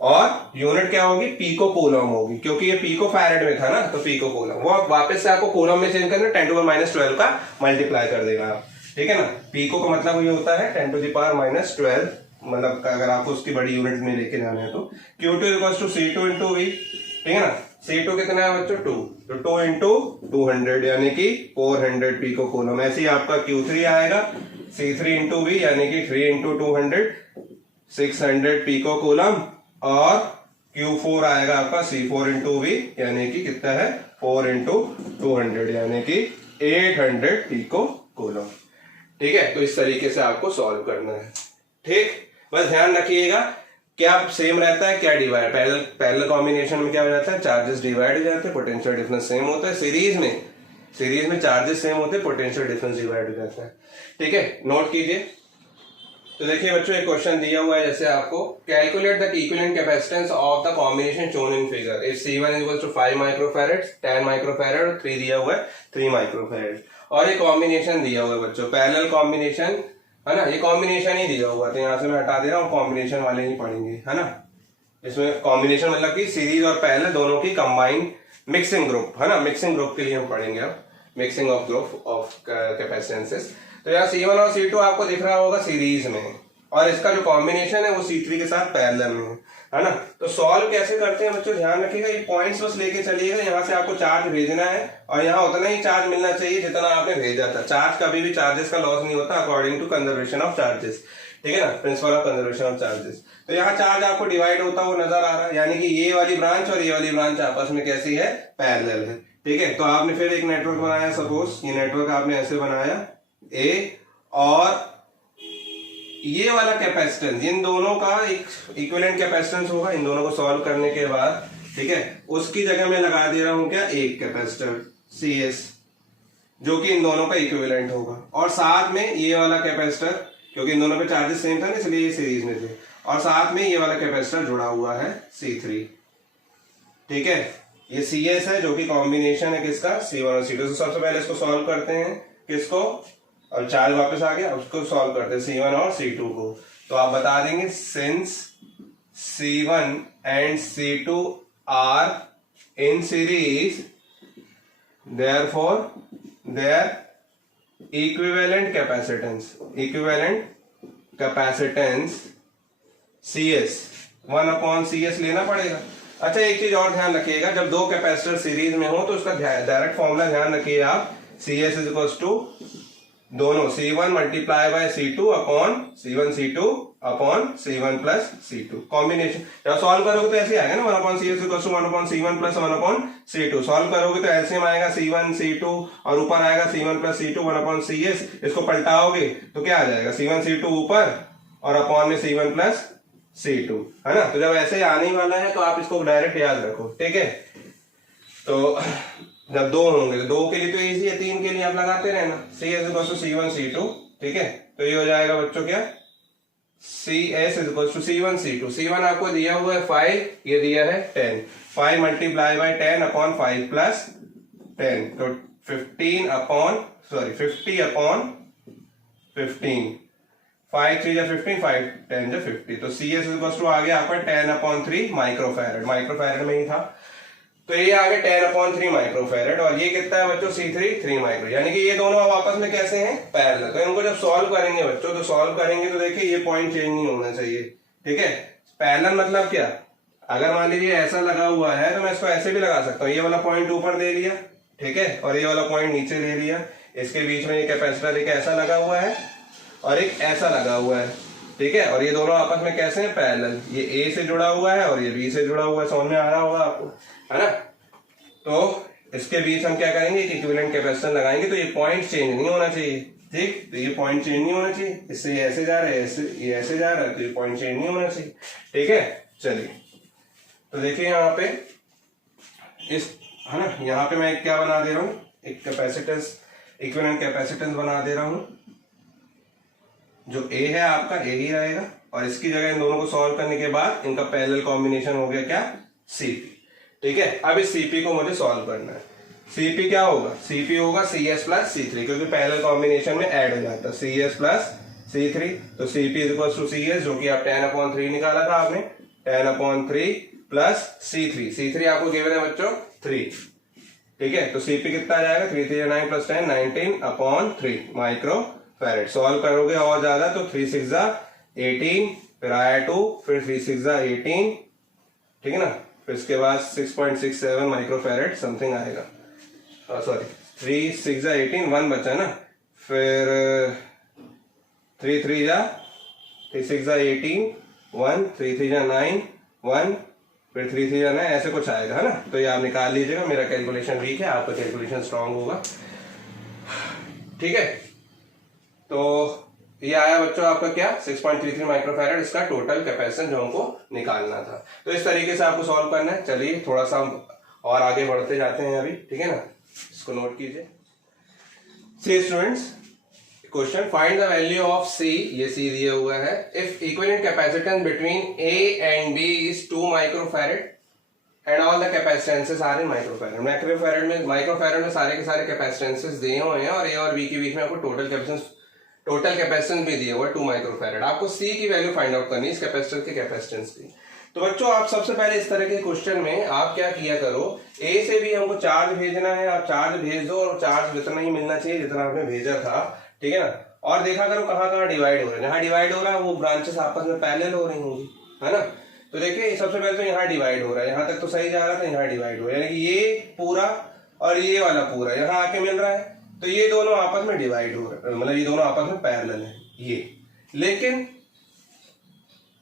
और यूनिट क्या होगी, पिको कूलम होगी, क्योंकि ये पिको फैरेड में था ना, तो पिको कूलम। वो वापस से आपको कूलम में चेंज करना, 10 टू द माइनस 12 का मल्टीप्लाई कर देगा आप। ठीक है ना, पिको का मतलब ये होता है 10 टू द पावर माइनस 12, मतलब अगर आपको उसकी बड़ी यूनिट में लेके जाना है तो। Q2 equal to C2 into V, ठीक है ना। C2 कितना है बच्चों 2, तो 2 इंटू 200 यानी कि 400 पिको कूलम। ऐसे ही आपका Q3 आएगा C3 इंटू V यानी कि 3 इंटू 200 600 पिको कूलम, और Q4 आएगा आपका C4 इंटू V यानी कि कितना है 4 इंटू 200 यानी कि 800 पिको कूलम। ठीक है, तो इस तरीके से आपको सॉल्व करना है। ठीक, बस ध्यान रखिएगा क्या सेम रहता है क्या डिवाइड, पैरेलल कॉम्बिनेशन में क्या हो जाता है, चार्जेस डिवाइड हो जाते हैं, पोटेंशियल डिफरेंस सेम होता है। सीरीज में चार्जेस सेम होते हैं, पोटेंशियल डिफरेंस डिवाइड हो जाता है। ठीक है, नोट कीजिए। तो देखिए बच्चों एक क्वेश्चन दिया हुआ है, जैसे आपको calculate the equivalent capacitance of the combination shown in figure if C1 equal to 5 microfarad, 10 microfarad और 3 दिया हुआ है 3 माइक्रोफैरेड, और एक कॉम्बिनेशन दिया हुआ है बच्चों, पैरेलल कॉम्बिनेशन है ना, ये कॉम्बिनेशन ही दिया हुआ, तो यहाँ से मैं हटा दे रहा हूँ, कॉम्बिनेशन वाले ही पढ़ेंगे, है ना। इसमें कॉम्बिनेशन मतलब कि सीरीज और पैरेलल दोनों की कंबाइंड मिक्सिंग ग्रुप, है ना, मिक्सिंग ग्रुप के लिए हम पढ़ेंगे अब, मिक्सिंग ऑफ ग्रुप ऑफ कैपेसिटेंसेस। तो यहाँ C1 और C2 आपको दिख रहा होगा सीरीज में, और इसका जो कॉम्बिनेशन है वो C3 के साथ पैरेलल में है ना। तो सॉल्व कैसे करते हैं बच्चों, ध्यान रखिएगा, ये पॉइंट्स बस लेके चलिएगा, यहाँ से आपको चार्ज भेजना है और यहाँ उतना ही चार्ज मिलना चाहिए जितना आपने भेजा था। चार्ज कभी भी चार्जेस का लॉस नहीं होता according to conservation of charges, ठीक है ना, principle of conservation of charges. तो यहाँ चार्ज आपको डिवाइड होता हुआ नजर आ रहा है, यानी कि ये वाली ब्रांच और ये वाली ब्रांच आपस में कैसी है, पैरेलल है, ठीक है। तो आपने फिर एक नेटवर्क बनाया, सपोज ये नेटवर्क आपने ऐसे बनाया ए, और ये वाला कैपेसिटेंस, इन दोनों का एक इक्विवेलेंट कैपेसिटेंस होगा इन दोनों को सॉल्व करने के बाद, ठीक है। उसकी जगह मैं लगा दे रहा हूं क्या, एक कैपेसिटर CS, जो कि इन दोनों का इक्विवेलेंट होगा, और साथ में ये वाला कैपेसिटर, क्योंकि इन दोनों पे चार्जेस सेम था ना इसलिए ये सीरीज में थे, और साथ में ये वाला कैपेसिटर जुड़ा हुआ है C3, ठीक है। ये CS है जो कि कॉम्बिनेशन है किसका, C1 और C2। तो सबसे पहले इसको सॉल्व करते हैं, किसको, और चार्ज वापस आ गया, उसको सॉल्व करते हैं C1 और C2 को। तो आप बता देंगे since C1 and C2 are in series therefore their equivalent capacitance CS 1/CS लेना पड़ेगा। अच्छा एक चीज और ध्यान रखिएगा, जब दो कैपेसिटर सीरीज में हो तो उसका डायरेक्ट फॉर्मूला ध्यान रखिए आप, CS इज इक्वल टू दोनों C1 multiply by C2 upon C1 C2 upon C1 plus C2 combination. जब सॉल्व करोगे तो ऐसे आएगा ना, 1/CS equal to 1/C1 plus 1/C2। Solve करोगे तो एलसीएम आएगा C1 C2 और ऊपर आएगा C1 प्लस C2 1/CS। इसको पलटाओगे तो क्या आ जाएगा, C1 C2 ऊपर और अपॉन में C1 प्लस C2, है ना। तो जब ऐसे आने ही वाला है तो आप इसको डायरेक्ट याद रखो, ठीक है। तो जब दो होंगे तो दो के लिए तो इजी है, तीन के लिए आप लगाते रहना, CS equal to C1 C2, ठीक है। तो ये हो जाएगा बच्चों क्या, CS equal to C1 C2। C1 आपको दिया हुआ है 5, ये दिया है 10, 5 मल्टीप्लाई बाय 10 अपॉन 5 प्लस 10, तो 50 अपॉन 15, 5 3 15, 5 10 50। तो CS इक्वल टू आ गया आपका 10/3 माइक्रोफैरड में ही था, तो ये आ गया 10/3 माइक्रोफैरड, और ये कितना है बच्चों C3 3 माइक्रो, यानी कि ये दोनों अब आपस में कैसे हैं, पैरेलल। तो इनको जब सॉल्व करेंगे बच्चों, तो सॉल्व करेंगे तो देखिए ये पॉइंट चेंज नहीं होना चाहिए, ठीक है। पैरेलल मतलब क्या, अगर मान लीजिए ऐसा लगा हुआ है तो मैं इसको ऐसे भी लगा सकता हूँ, ये वाला पॉइंट ऊपर दे लिया, ठीक है, और ये वाला पॉइंट नीचे ले लिया, इसके बीच में ये कैपेसिटर एक ऐसा लगा हुआ है और एक ऐसा लगा हुआ है, ठीक है, और ये दोनों आपस में कैसे हैं, पैरेलल। ये A से जुड़ा हुआ है और ये B से जुड़ा हुआ है, समझ में आ रहा होगा आपको, है ना। तो इसके बीच हम क्या करेंगे, एक इक्विवेलेंट कैपेसिटर लगाएंगे, तो ये पॉइंट चेंज नहीं होना चाहिए, ठीक। तो ये पॉइंट चेंज नहीं होना चाहिए, इससे ये ऐसे जा रहा है, ये ऐसे जा रहा है, तो ये पॉइंट चेंज नहीं होना चाहिए, ठीक है। चलिए तो देखिए यहाँ पे इस, है ना, यहाँ पे मैं क्या बना दे रहा हूँ, एक कैपेसिटेंस, इक्विवेलेंट कैपेसिटेंस बना दे रहा हूँ, जो A है आपका A ही रहेगा, और इसकी जगह इन दोनों को सॉल्व करने के बाद इनका पैरेलल कॉम्बिनेशन हो गया क्या, CP, ठीक है। अब इस CP को मुझे सॉल्व करना है। CP क्या होगा, CP होगा CS प्लस C3, क्योंकि पैरेलल कॉम्बिनेशन में ऐड हो जाता है CS प्लस C3। तो CP is equal to CS, जो कि आप 10/3 निकाला था आपने, 10/3 प्लस C3 आपको गिवन है बच्चों 3, ठीक है। तो CP कितना आ जाएगा, 3 3 9 प्लस 10 19/3 माइक्रो फैरेड। सॉल्व करोगे और ज्यादा तो 3 6 18, फिर आया 2, फिर 3 6 18, ठीक है ना, फिर इसके बाद 6.67 माइक्रोफैरेड समथिंग आएगा, सॉरी 3 6 18, 1 बचा ना, फिर 3 3 6 18, 1 3 3 9 1, फिर 3 3 9, ऐसे कुछ आएगा, है ना। तो ये आप निकाल लीजिएगा, मेरा कैलकुलेशन वीक है, आपका कैलकुलेशन स्ट्रांग होगा, ठीक है। तो ये आया बच्चों आपका क्या, 6.33 माइक्रोफैरेड, इसका टोटल कैपेसिटेंस जो हमको निकालना था। तो इस तरीके से आपको सॉल्व करना है। चलिए थोड़ा सा हम और आगे बढ़ते जाते हैं अभी, ठीक है ना, इसको नोट कीजिए। See students, question, find the value of C, ये C दिया हुआ है, if equivalent capacitance between A and B is 2 microfarad and all the capacitances are in microfarad. Microfarad में सारे के सारे कैपेसिटेंसेस दिए हुए हैं, और A और B के बीच में आपको टोटल कैपेसिटेंस टोटल कैपेसिटेंस भी दिया हुआ 2 माइक्रोफैरेड। आपको सी की वैल्यू फाइंड आउट करनी है इस कैपेसिटर के कैपेसिटेंस की। तो बच्चों आप सबसे पहले इस तरह के क्वेश्चन में आप क्या किया करो, ए से भी हमको चार्ज भेजना है, आप चार्ज भेज दो और चार्ज उतना ही मिलना चाहिए जितना आपने भेजा था, ठीक है ना। और देखा करो कहाँ कहाँ डिवाइड हो रहा है, जहाँ डिवाइड हो रहा है वो ब्रांचेस आपस में पैरेलल हो रही होंगी, है ना। तो देखिए सबसे पहले तो यहाँ डिवाइड हो रहा है, यहाँ तक तो सही जा रहा था, यहाँ डिवाइड हो रहा है, यानी कि ये पूरा और ये वाला पूरा यहाँ आके मिल रहा है, तो ये दोनों आपस में डिवाइड हो रहा है, मतलब ये दोनों आपस में पैरेलल है ये।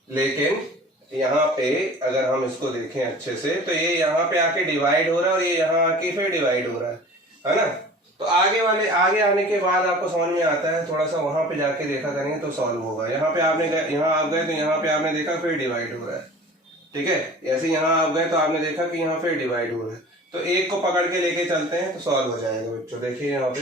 लेकिन यहाँ पे अगर हम इसको देखें अच्छे से तो ये यहाँ पे आके डिवाइड हो रहा है और ये यहाँ आके फिर डिवाइड हो रहा है ना। तो आगे आने के बाद आपको समझ में आता है, थोड़ा सा वहां पे जाके देखा करेंगे तो सॉल्व होगा। यहाँ पे आपने यहाँ आप गए तो यहाँ पे आपने देखा फिर डिवाइड हो रहा है, ठीक है। ऐसे यहाँ आप गए तो आपने देखा कि यहाँ फिर डिवाइड हो रहा है, तो एक को पकड़ के लेके चलते हैं तो सॉल्व हो जाएगा बच्चों। देखिए यहाँ पे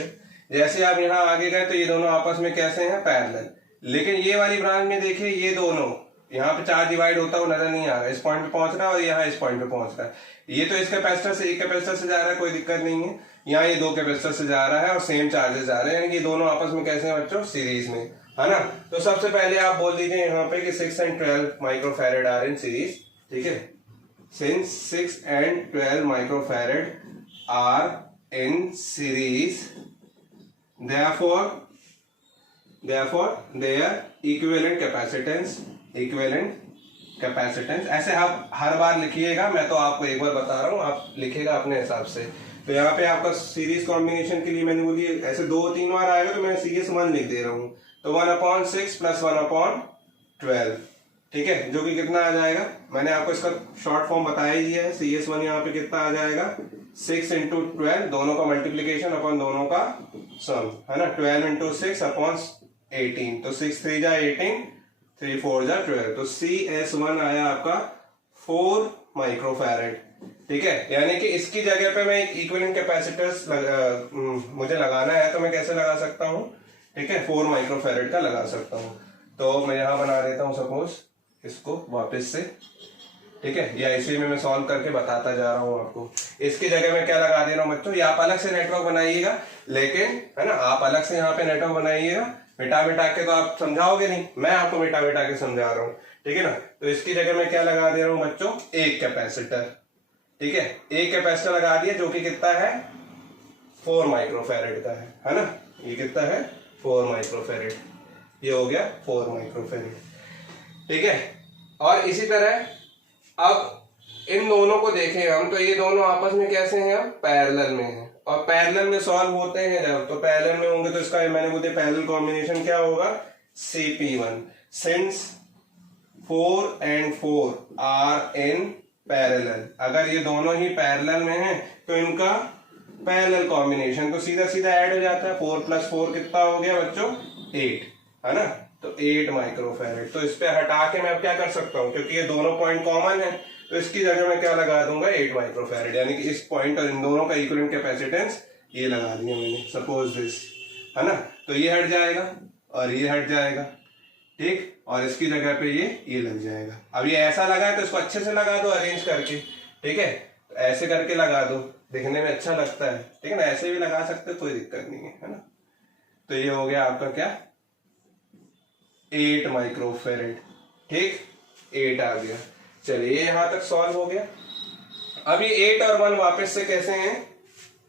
जैसे आप यहाँ आगे गए तो ये दोनों आपस में कैसे हैं, पैरेलल। लेकिन ये वाली ब्रांच में देखिए ये दोनों यहाँ पे चार्ज डिवाइड होता हुआ नजर नहीं आ रहा है, इस पॉइंट पे पहुंच रहा है और यहाँ इस पॉइंट पे पहुंच रहा है। ये तो इस कैपेसिटर से एक कैपेसिटर से जा रहा है, कोई दिक्कत नहीं है। यहाँ ये दो कैपेसिटर से जा रहा है और सेम चार्जेस जा रहे हैं, यानी कि दोनों आपस में कैसे हैं बच्चों, सीरीज में, है ना। तो सबसे पहले आप बोल दीजिए यहाँ पे कि 6 and 12 microfarad are in series, ठीक है। Since 6 and 12 microfarad are in series, therefore their equivalent capacitance ऐसे आप हर बार लिखिएगा, मैं तो आपको एक बार बता रहा हूँ, आप लिखिएगा अपने हिसाब से। तो यहाँ पे आपका सीरीज कॉम्बिनेशन के लिए मैंने बोली ऐसे 2-3 बार आएगा तो मैं CS1 लिख दे रहा हूँ, तो 1/6 + 1/12, ठीक है, जो कि कितना आ जाएगा, मैंने आपको इसका शॉर्ट फॉर्म बताया ही है। CS1 यहाँ पे कितना आ जाएगा, 6 × 12, दोनों का मल्टीप्लीकेशन अपॉन दोनों का सम, है ना। 12 × 6 अपॉन 18, तो 6 3 जा 18, 3 4 जा 12, तो CS1 आया आपका 4 माइक्रोफैरेड, ठीक है। यानी कि इसकी जगह पे मैं एक इक्विवेलेंट कैपेसिटर्स मुझे लगाना है, तो मैं कैसे लगा सकता हूँ, ठीक है, 4 माइक्रोफैरेड का लगा सकता हूँ। तो मैं यहां बना देता हूँ सपोज इसको वापस से, ठीक है, या इसी में मैं सॉल्व करके बताता जा रहा हूँ आपको। इसकी जगह में क्या लगा दे रहा हूँ बच्चों, ये आप अलग से नेटवर्क बनाइएगा, लेकिन है ना, आप अलग से यहाँ पे नेटवर्क बनाइएगा, मिटा के तो आप समझाओगे नहीं, मैं आपको मिटा के समझा रहा हूँ, ठीक है ना। तो इसकी जगह में क्या लगा दे रहा हूँ बच्चों, एक कैपेसिटर, ठीक है, एक कैपेसिटर लगा दिया जो कि कितना है, 4 माइक्रोफैरेड का है ना। ये कितना है, 4 माइक्रोफैरेड, ये हो गया 4 माइक्रोफैरेड, ठीक है। और इसी तरह अब इन दोनों को देखें हम, तो ये दोनों आपस में कैसे हैं, हम पैरेलल में हैं, और पैरेलल में सॉल्व होते हैं जब, तो पैरेलल में होंगे तो इसका मैंने बोलते पैरेलल कॉम्बिनेशन क्या होगा, CP1। Since 4 and 4 are in parallel, अगर ये दोनों ही पैरेलल में हैं तो इनका पैरेलल कॉम्बिनेशन तो सीधा सीधा ऐड हो जाता है। 4 + 4 कितना हो गया बच्चों, 8, है ना। तो 8 माइक्रोफैरेड, तो इस पे हटा के मैं अब क्या कर सकता हूँ, क्योंकि ये दोनों पॉइंट कॉमन है, तो इसकी जगह में क्या लगा दूंगा, 8 माइक्रोफैरेड, यानी कि इस पॉइंट और इन दोनों का इक्विवेलेंट कैपेसिटेंस ये लगा दिया मैंने, सपोज दिस, है ना। तो ये हट जाएगा और ये हट जाएगा, ठीक, और इसकी जगह पे ये लग जाएगा। अब ये ऐसा लगा है तो इसको अच्छे से लगा दो अरेंज करके, ठीक है, तो ऐसे करके लगा दो, दिखने में अच्छा लगता है, ठीक है ना, ऐसे भी लगा सकते, कोई दिक्कत नहीं है ना। तो ये हो गया आपका क्या, 8 माइक्रोफैरेड, ठीक, 8 आ गया। चलिए यहां तक सॉल्व हो गया। अब ये 8 और 1 वापस से कैसे हैं,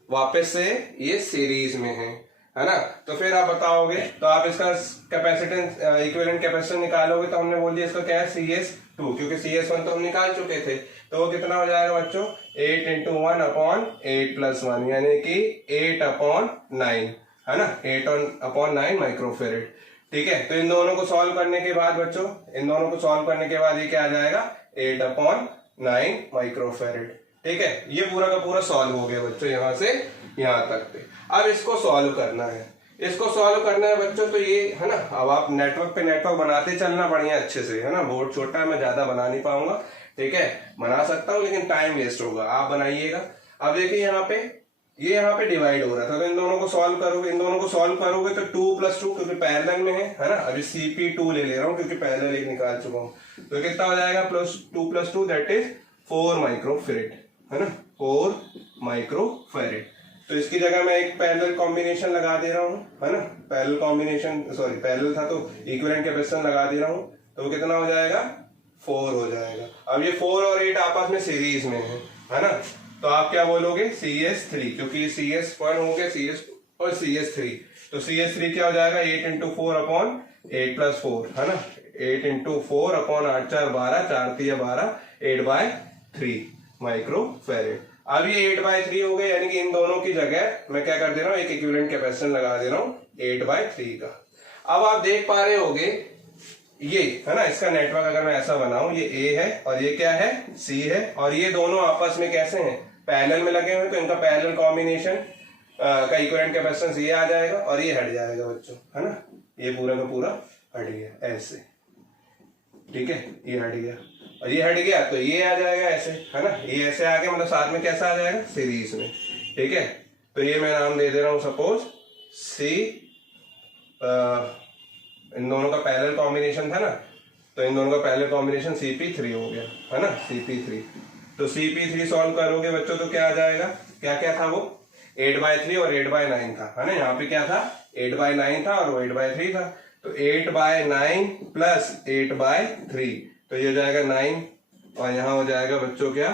वापस से ये सीरीज में है ना। तो फिर आप बताओगे, तो आप इसका कैपेसिटेंस इक्विवेलेंट कैपेसिटेंस निकालोगे, तो हमने बोल दिया इसका क्या है, CS2, क्योंकि CS1 तो हम निकाल चुके थे, तो वो कितना हो जाएगा बच्चों, 8 × 1/8 + 1, यानी कि 8/9, है ना, 8/9 माइक्रोफैरेड, ठीक है। तो इन दोनों को सॉल्व करने के बाद बच्चों, इन दोनों को सॉल्व करने के बाद ये क्या आ जाएगा, 8/9 माइक्रोफैरेड, ठीक है। ये पूरा का पूरा सॉल्व हो गया बच्चों, यहां से यहां तक पे। अब इसको सॉल्व करना है, बच्चों, तो ये है ना, अब आप नेटवर्क पे नेटवर्क बनाते चलना बढ़िया अच्छे से, है ना। बोर्ड छोटा है, मैं ज्यादा बना नहीं पाऊंगा, ठीक है, बना सकता हूं लेकिन टाइम वेस्ट होगा, आप बनाइएगा। अब देखिए यहाँ पे डिवाइड हो रहा था, तो इन दोनों को सॉल्व करोगे तो 2 + 2, क्योंकि पैरेलल में है ना। अभी CP2 ले रहा हूं क्योंकि पैरेलल एक निकाल चुका हूं, तो कितना हो जाएगा, +2 + 2 दैट इज 4 माइक्रोफैरेड, है ना, 4 माइक्रोफैरेड। तो इसकी जगह मैं एक पैरेलल कॉम्बिनेशन लगा दे रहा हूँ, है ना, पैरेलल कॉम्बिनेशन, सॉरी पैरेलल था तो इक्विवेलेंट कैपेसिटेंस लगा दे रहा हूँ, तो वो कितना हो जाएगा 4 हो जाएगा। अब ये 4 और 8 आपस में सीरीज में है ना, तो आप क्या बोलोगे CS3, क्योंकि CS वन हो गया CS और CS3, तो CS3 क्या हो जाएगा 8 इंटू 4 अपॉन 8 प्लस 4, है ना, 8 इंटू 4 अपॉन 8 4 12, 4 3 12, 8/3 माइक्रो फेरेड। अब ये 8/3 हो गए, यानी कि इन दोनों की जगह मैं क्या कर दे रहा हूँ, एक इक्विवेलेंट कैपेसिटेंस लगा दे रहा हूँ 8/3 का। अब आप देख पा रहे होगे ये, है ना, इसका नेटवर्क अगर मैं ऐसा बनाऊं, ये A है और ये क्या है C है, और ये दोनों आपस में कैसे हैं, पैरेलल में लगे हुए, तो इनका पैरेलल कॉम्बिनेशन का इक्विवेलेंट कैपेसिटेंस ये आ जाएगा और ये हट जाएगा बच्चों, है ना, ये पूरा का पूरा हट गया ऐसे, ठीक है, ये हट गया और ये हट गया, तो ये आ जाएगा ऐसे, है ना, ये ऐसे आ गया, मतलब साथ में कैसा आ जाएगा सीरीज में, ठीक है। तो ये मैं नाम दे दे रहा हूं सपोज C, इन दोनों का पैरेलल कॉम्बिनेशन था ना, तो इन दोनों का पैरेलल कॉम्बिनेशन CP3 हो गया, है ना, CP3। तो CP3 सॉल्व करोगे बच्चों तो क्या आ जाएगा, क्या क्या था वो 8/3 और 8/9 था, है ना, यहाँ पे क्या था 8/9 था और वो 8/3 था, तो 8/9 प्लस 8/3, तो ये हो जाएगा 9 और यहाँ हो जाएगा बच्चों क्या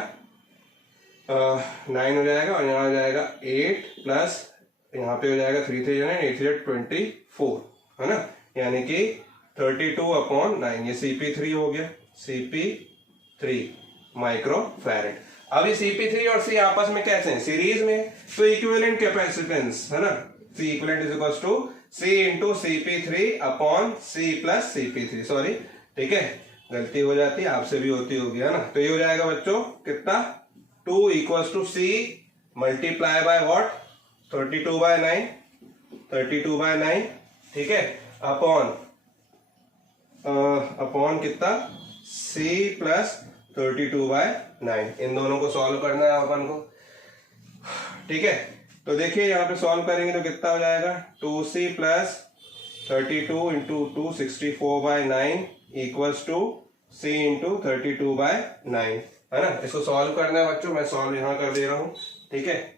9 हो जाएगा और यहाँ हो जाएगा 8 प्लस यहाँ पे हो जाएगा 3 3 9 8 3 24, है ना, यानी कि 32/9, ये CP3 हो गया, CP3 माइक्रो फैरेड। अब ये CP3 और C आपस में कैसे हैं, सीरीज में, तो इक्विवेलेंट कैपेसिटेंस, है ना, C equivalent is equal to C into CP3 upon C plus CP3, sorry, ठीक है, गलती हो जाती है, आपसे भी होती होगी, है ना, तो ये हो जाएगा बच्चों कितना 2 equal to C multiply by what 32/9, ठीक है, अपॉन कितना C प्लस 32/9, इन दोनों को सॉल्व करना है अपन को, ठीक है। तो देखिए यहाँ पे सॉल्व करेंगे तो कितना हो जाएगा 2C plus 32 into 2 64/9 equals to C into 32/9, है ना, इसको सॉल्व करना है बच्चों, मैं सॉल्व यहाँ कर दे रहा हूँ, ठीक है,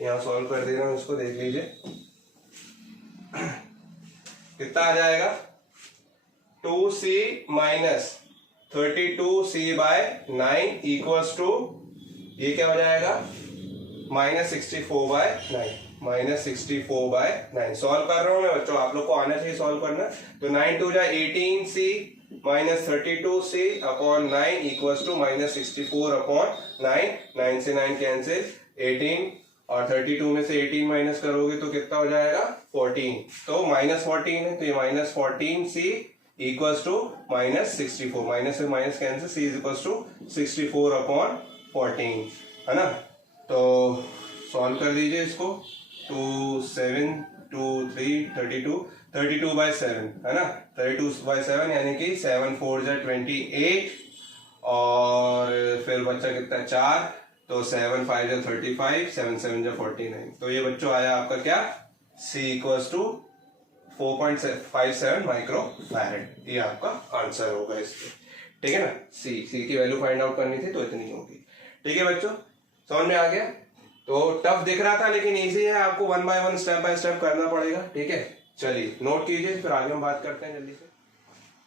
यहाँ सॉल्व कर दे रहा हूँ, इसको देख लीजिए कितना आ जाएगा 2C minus 32C/9 equals to ये क्या हो जाएगा -64/9 सॉल्व कर रहा हूं मैं बच्चों, आप लोग को आना चाहिए सॉल्व करना। तो 9 2 जा 18C minus 32C upon 9 equals to -64/9, 9 से 9 कैंसिल, 18 और 32 में से 18 माइनस करोगे तो कितना हो जाएगा 14, तो -14 है, तो ये -14C इक्वल्स टू -64, माइनस से minus cancel, C is equals to 64/14, है ना। तो सॉल्व कर दीजिए इसको, 2 7 2 3 32/7, है ना, 32/7 यानी कि 7 4 जा 28 और फिर बच्चा कितना 4, तो 7 5 जा 35, 7 7 जा 49, तो ये बच्चों आया आपका क्या C equals to 4.57 micro farad, ये आपका आंसर होगा इसके, ठीक है ना। C की वैल्यू फाइंड आउट करनी थी तो इतनी होगी, ठीक है बच्चों, समझ में आ गया। तो टफ दिख रहा था लेकिन इजी है, आपको 1 बाय 1 स्टेप बाय स्टेप करना पड़ेगा, ठीक है। चलिए नोट कीजिए, फिर आगे हम बात करते हैं जल्दी से।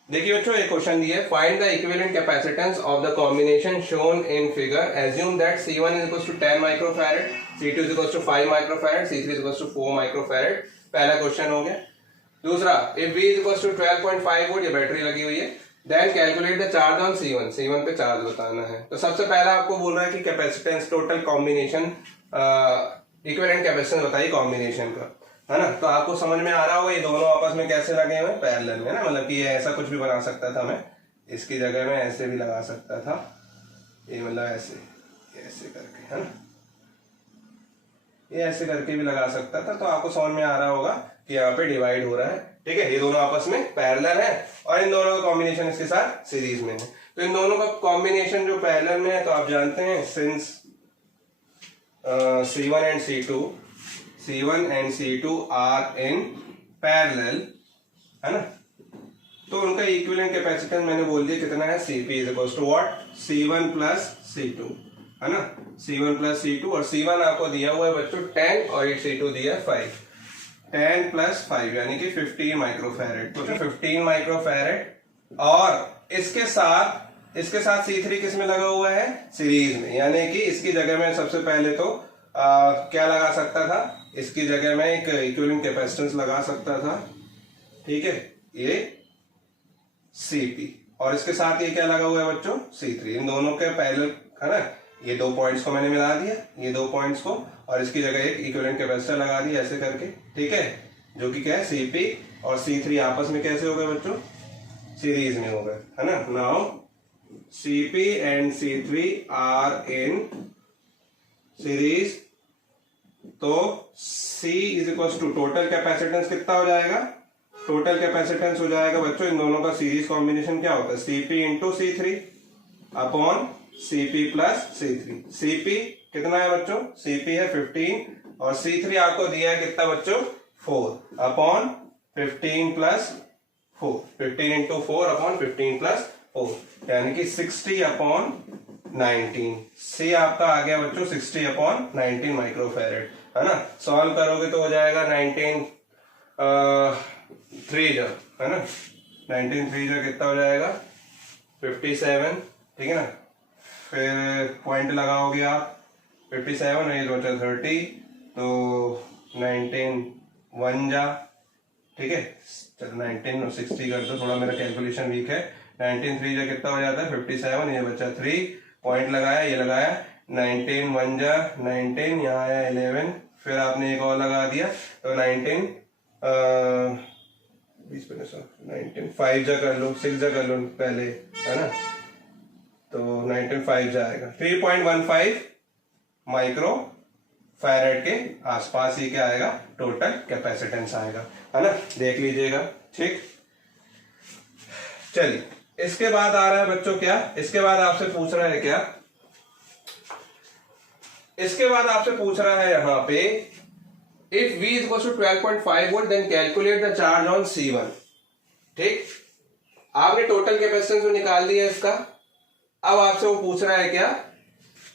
देखिए बच्चों एक क्वेश्चन दिया है, find the equivalent capacitance of the combination shown in figure, assume that C1 is equal to 10 microfarad, C2 is equal to 5 microfarad, C3 is equal to 4 microfarad. पहला क्वेश्चन हो गया। दूसरा, if V is equal to 12.5 volt, ये battery लगी हुई है, then calculate the charge on C1 पे charge बताना है। तो सबसे पहला आपको बोल रहा है कि capacitance total combination equivalent capacitance बताइए कॉम्बिनेशन का, है ना। तो आपको समझ में आ रहा होगा ये दोनों आपस में कैसे लगे हुए पैरेलल में, है ना, मतलब कि ये ऐसा कुछ भी बना सकता था मैं, इसकी जगह में ऐसे भी लगा सकता था, ये मतलब ऐसे करके, है ना, ये ऐसे करके भी लगा सकता था। तो आपको समझ में आ रहा होगा कि यहाँ पे डिवाइड हो रहा है, ठीक है, ये दोनों आपस में पैरेलल है और इन दोनों का कॉम्बिनेशन इसके साथ सीरीज में है। तो इन दोनों का कॉम्बिनेशन जो पैरेलल में है, तो आप जानते हैं since C1 and C2 are in parallel, है ना, तो उनका इक्विवेलेंट कैपेसिटेंस मैंने बोल दिया कितना है, CP is equal to what C1 plus C2, है ना, C1 प्लस C2, और C1 आपको दिया हुआ है बच्चों 10 और ये C2 दिया है 5, 10 प्लस 5 यानी कि 15 माइक्रोफैरेड, तो 15 माइक्रोफैरेड। और इसके साथ C3 किस में लगा हुआ है, सीरीज में, यानी कि इसकी जगह में सबसे पहले तो क्या लगा सकता था, इसकी जगह में एक इक्विवेलेंट कैपेसिटेंस लगा सकता था, ठीक है, ये Cp, और इसके साथ ये क्या लगा हुआ है बच्चों, C3, इन दोनों के पैरेलल, है ना, ये दो पॉइंट्स को मैंने मिला दिया, ये दो पॉइंट्स को, और इसकी जगह एक इक्विवेलेंट कैपेसिटर लगा दिया ऐसे करके, ठीक है, जो कि क्या है, Cp और C3 आपस में कैसे हो गए बच्चों, सीरीज में हो गए, है ना। Now Cp and C3 are in series, तो C is equal to total capacitance कितना हो जाएगा, टोटल कैपेसिटेंस हो जाएगा बच्चों, इन दोनों का सीरीज कॉम्बिनेशन क्या होता है, Cp into C3 upon Cp plus C3। Cp कितना है बच्चों, Cp है 15 और C3 आपको दिया है कितना बच्चों, 4 upon 15 plus 4, 15 into 4 upon 15 plus 4, यानी कि 60 अपॉन 19। C आपका आ गया बच्चों 60 अपॉन 19 माइक्रोफैरेड, है ना। सॉल्व करोगे तो हो जाएगा 19 3 जा, है ना, 19 3 जा कितना हो जाएगा 57, ठीक है ना। फिर पॉइंट लगाओगे आप 57 और ये बचा 30, तो 19 1 जा, ठीक है, चलो 19 और 60 कर दो, थोड़ा मेरा कैलकुलेशन वीक है, 19 3 जा कितना हो जाता है 57, ये बचा 3, पॉइंट लगाया, ये लगाया, 19 1 जा 19, यहाँ आया 11, फिर आपने एक और लगा दिया, तो 19 19 5 जा कर लो, 6 जा कर लो पहले, है ना, तो 19 5 जाएगा 3.15 माइक्रो फैरेड के आसपास ही क्या आएगा, टोटल कैपेसिटेंस आएगा, है ना, देख लीजिएगा, ठीक। चलिए, इसके बाद आ रहा है बच्चों क्या, इसके बाद आपसे पूछ रहा है क्या, इसके बाद आपसे पूछ रहा है यहाँ पे, if V is equal to 12.5 volt then calculate the charge on C1, ठीक। आपने टोटल कैपेसिटेंस निकाल दिया इसका, अब आपसे वो पूछ रहा है क्या,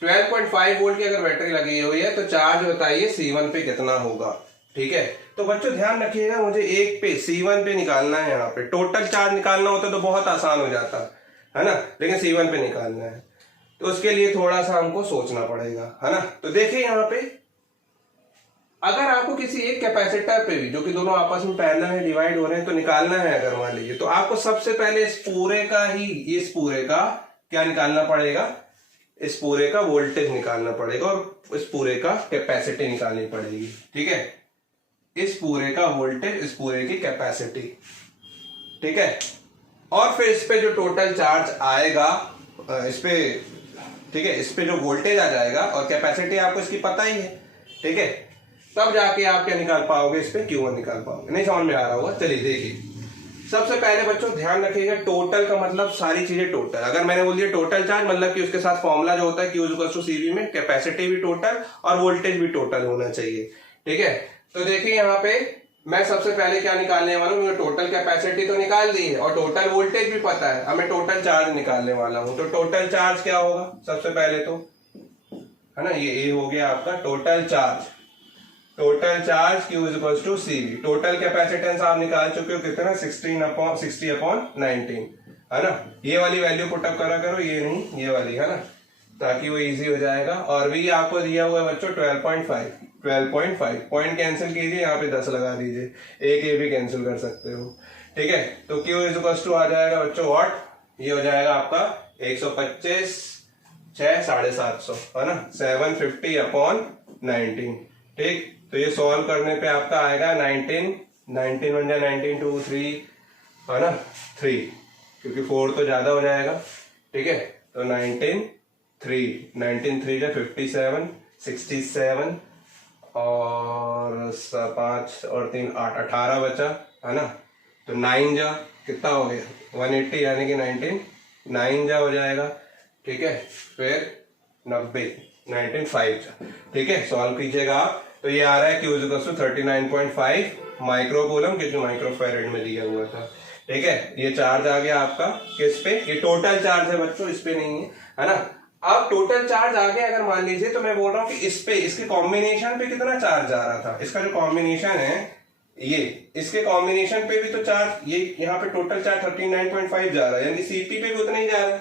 12.5 वोल्ट की अगर बैटरी लगी हुई है तो चार्ज बताइए C1 पे कितना होगा, ठीक है। तो बच्चों ध्यान रखिएगा, मुझे एक पे C1 पे निकालना है, यहाँ पे टोटल चार्ज निकालना होता तो बहुत आसान हो जाता है ना, लेकिन C1 पे निकालना है तो उसके लिए थोड़ा सा हमको सोचना पड़ेगा, है ना। तो देखिए यहाँ पे, अगर आपको किसी एक कैपेसिटर पे भी, जो कि दोनों आपस में पैरेलल में डिवाइड हो रहे हैं, तो निकालना है अगर मान लीजिए, तो आपको सबसे पहले इस पूरे का क्या निकालना पड़ेगा, इस पूरे का वोल्टेज निकालना पड़ेगा और इस पूरे का कैपेसिटी निकालनी पड़ेगी, ठीक है, इस पूरे का वोल्टेज, इस पूरे की कैपेसिटी, ठीक है, और फिर इस पे जो टोटल चार्ज आएगा इस पे, ठीक है, इस पे जो वोल्टेज आ जाएगा और कैपेसिटी आपको इसकी पता ही है, ठीक है, तब जाके आप क्या निकाल पाओगे, इस पे Q1 निकाल पाओगे। नहीं समझ में आ रहा होगा, चलिए देखिए, सबसे पहले बच्चों ध्यान रखिएगा, टोटल का मतलब सारी चीजें टोटल, अगर मैंने बोल दिया टोटल चार्ज मतलब कि उसके साथ फॉर्मूला जो होता है Q इक्वल टू CV में कैपेसिटी भी टोटल और वोल्टेज भी टोटल होना चाहिए, ठीक है। तो देखिए यहाँ पे मैं सबसे पहले क्या निकालने वाला हूँ, मुझे टोटल कैपेसिटी तो निकाल दी है और टोटल वोल्टेज भी पता है, अब मैं टोटल चार्ज निकालने वाला हूँ। तो टोटल चार्ज क्या होगा सबसे पहले तो, है ना, ये हो गया आपका total charge, total charge Q is equal to CV। Total capacitance आप निकाल चुके हो कितना, 60 अपॉन 19, है ना। ये वाली वैल्यू पुटअप करा करो, ये नहीं, ये वाली, है ना, ताकि वो इजी हो जाएगा। और भी आपको दिया हुआ है बच्चों 12.5, पॉइंट कैंसिल कीजिए, यहाँ पे 10 लगा दीजिए, एक ये भी कैंसिल कर सकते हो, ठीक है। तो Q इज इक्वल टू आ जाएगा बच्चों वॉट, ये हो जाएगा आपका 125 6 750, है ना, 750 अपॉन 19, ठीक। तो ये सॉल्व करने पे आपका आएगा 19 बन जाए 19 2 3, है ना, 3, क्योंकि 4 तो ज्यादा हो जाएगा, ठीक है। तो 19 3 जा 57, 67 और 5 और 3 8, 18 बचा, है ना। तो 9 जा कितना हो गया 180, यानी कि 9 जा हो जाएगा, ठीक है। फिर 90 19 5 जा, ठीक है, सॉल्व कीजिएगा आप। तो ये आ रहा है Q is equal to 39.5 microcoulomb, क्योंकि माइक्रोफैरेड में दिया हुआ था, ठीक है। ये चार्ज आ गया आपका किस पे, ये टोटल चार्ज है बच्चों, इस पे नहीं है, है ना। अब टोटल चार्ज आ गया अगर मान लीजिए, तो मैं बोल रहा हूं कि इस पे, इसके कॉम्बिनेशन पे कितना चार्ज जा रहा था, इसका जो कॉम्बिनेशन है ये, इसके कॉम्बिनेशन पे भी तो चार्ज, ये यहाँ पे टोटल चार्ज 39.5 जा रहा है, यानी सीपी पे भी उतना ही जा रहा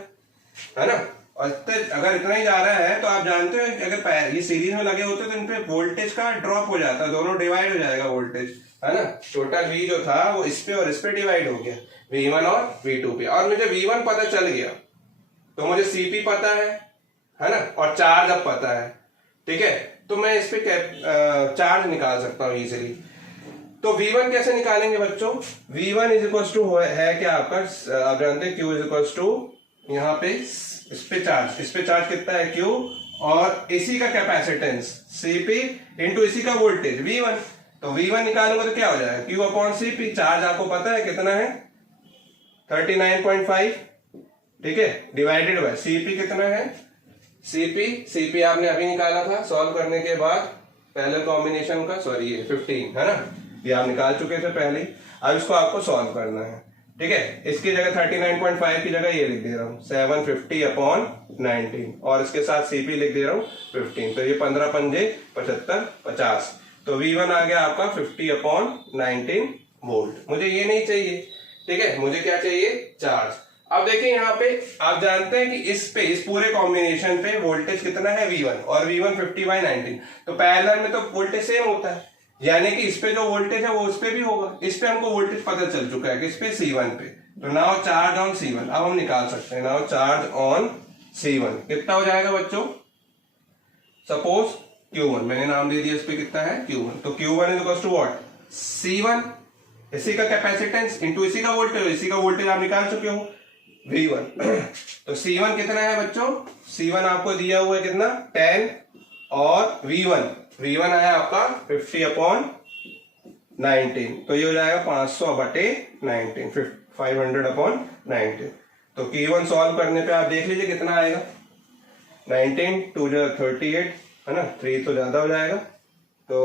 है ना। और अगर इतना ही जा रहा है तो आप जानते हो अगर ये सीरीज में लगे होते तो इन पे वोल्टेज का ड्रॉप हो जाता, दोनों डिवाइड हो जाएगा वोल्टेज, है ना। टोटल V जो था वो इस पे और इस पे डिवाइड हो गया, V1 और V2 पे। और मुझे V1 पता चल गया तो मुझे CP पता है ना, और चार्ज अब पता है, ठीक है। तो मैं इस पे चार्ज निकाल सकता हूं इजीली। तो V1 कैसे निकालेंगे बच्चों? V1 इज इक्वल टू है क्या आपका, आप जानते हैं Q इज इक्वल टू, यहाँ पे इस पे चार्ज कितना है Q, और इसी का कैपेसिटेंस CP इंटू इसी का वोल्टेज V1। तो V1 निकालूंगा तो क्या हो जाएगा, Q अपॉन CP। चार्ज आपको पता है कितना है 39.5, ठीक है, डिवाइडेड बाय CP कितना है, CP आपने अभी निकाला था सॉल्व करने के बाद पहले कॉम्बिनेशन का, सॉरी ये 15 है ना, ये आप निकाल चुके थे पहले। अब इसको आपको सॉल्व करना है, ठीक है। इसकी जगह 39.5 की जगह ये लिख दे रहा हूं 750 अपॉन 19, और इसके साथ CP लिख दे रहा हूं 15। तो ये 15 पंजे 75 50। तो V1 आ गया आपका 50 अपॉन 19 वोल्ट। मुझे ये नहीं चाहिए, ठीक है, मुझे क्या चाहिए, चार्ज। अब देखिए यहाँ पे आप जानते हैं कि इस पूरे कॉम्बिनेशन पे वोल्टेज कितना है V1, और V1 50/19। तो पैरेलल में तो वोल्टेज सेम होता है, यानी कि इस पे जो वोल्टेज है वो उस पे भी होगा। इस पे हमको वोल्टेज पता चल चुका है कि इस पे C1 पे। तो नाउ चार्ज ऑन C1 अब हम निकाल सकते हैं। नाउ चार्ज ऑन C1 कितना हो जाएगा बच्चों, सपोज Q1 मैंने नाम दे दिया, इस पे कितना है Q1। तो Q1 is equal to what, C1 इसी का कैपेसिटेंस इंटू इसी का वोल्टेज, इसी का वोल्टेज आप निकाल चुके हो V1। तो C1 कितना है बच्चों, C1 आपको दिया हुआ है कितना 10, और V1 आया आपका 50 अपॉन 19। तो ये हो जाएगा 500/19, 500 अपॉन 19। तो Q1 सॉल्व करने पे आप देख लीजिए कितना आएगा, 19 2 38 है ना, 3 तो ज्यादा हो जाएगा, तो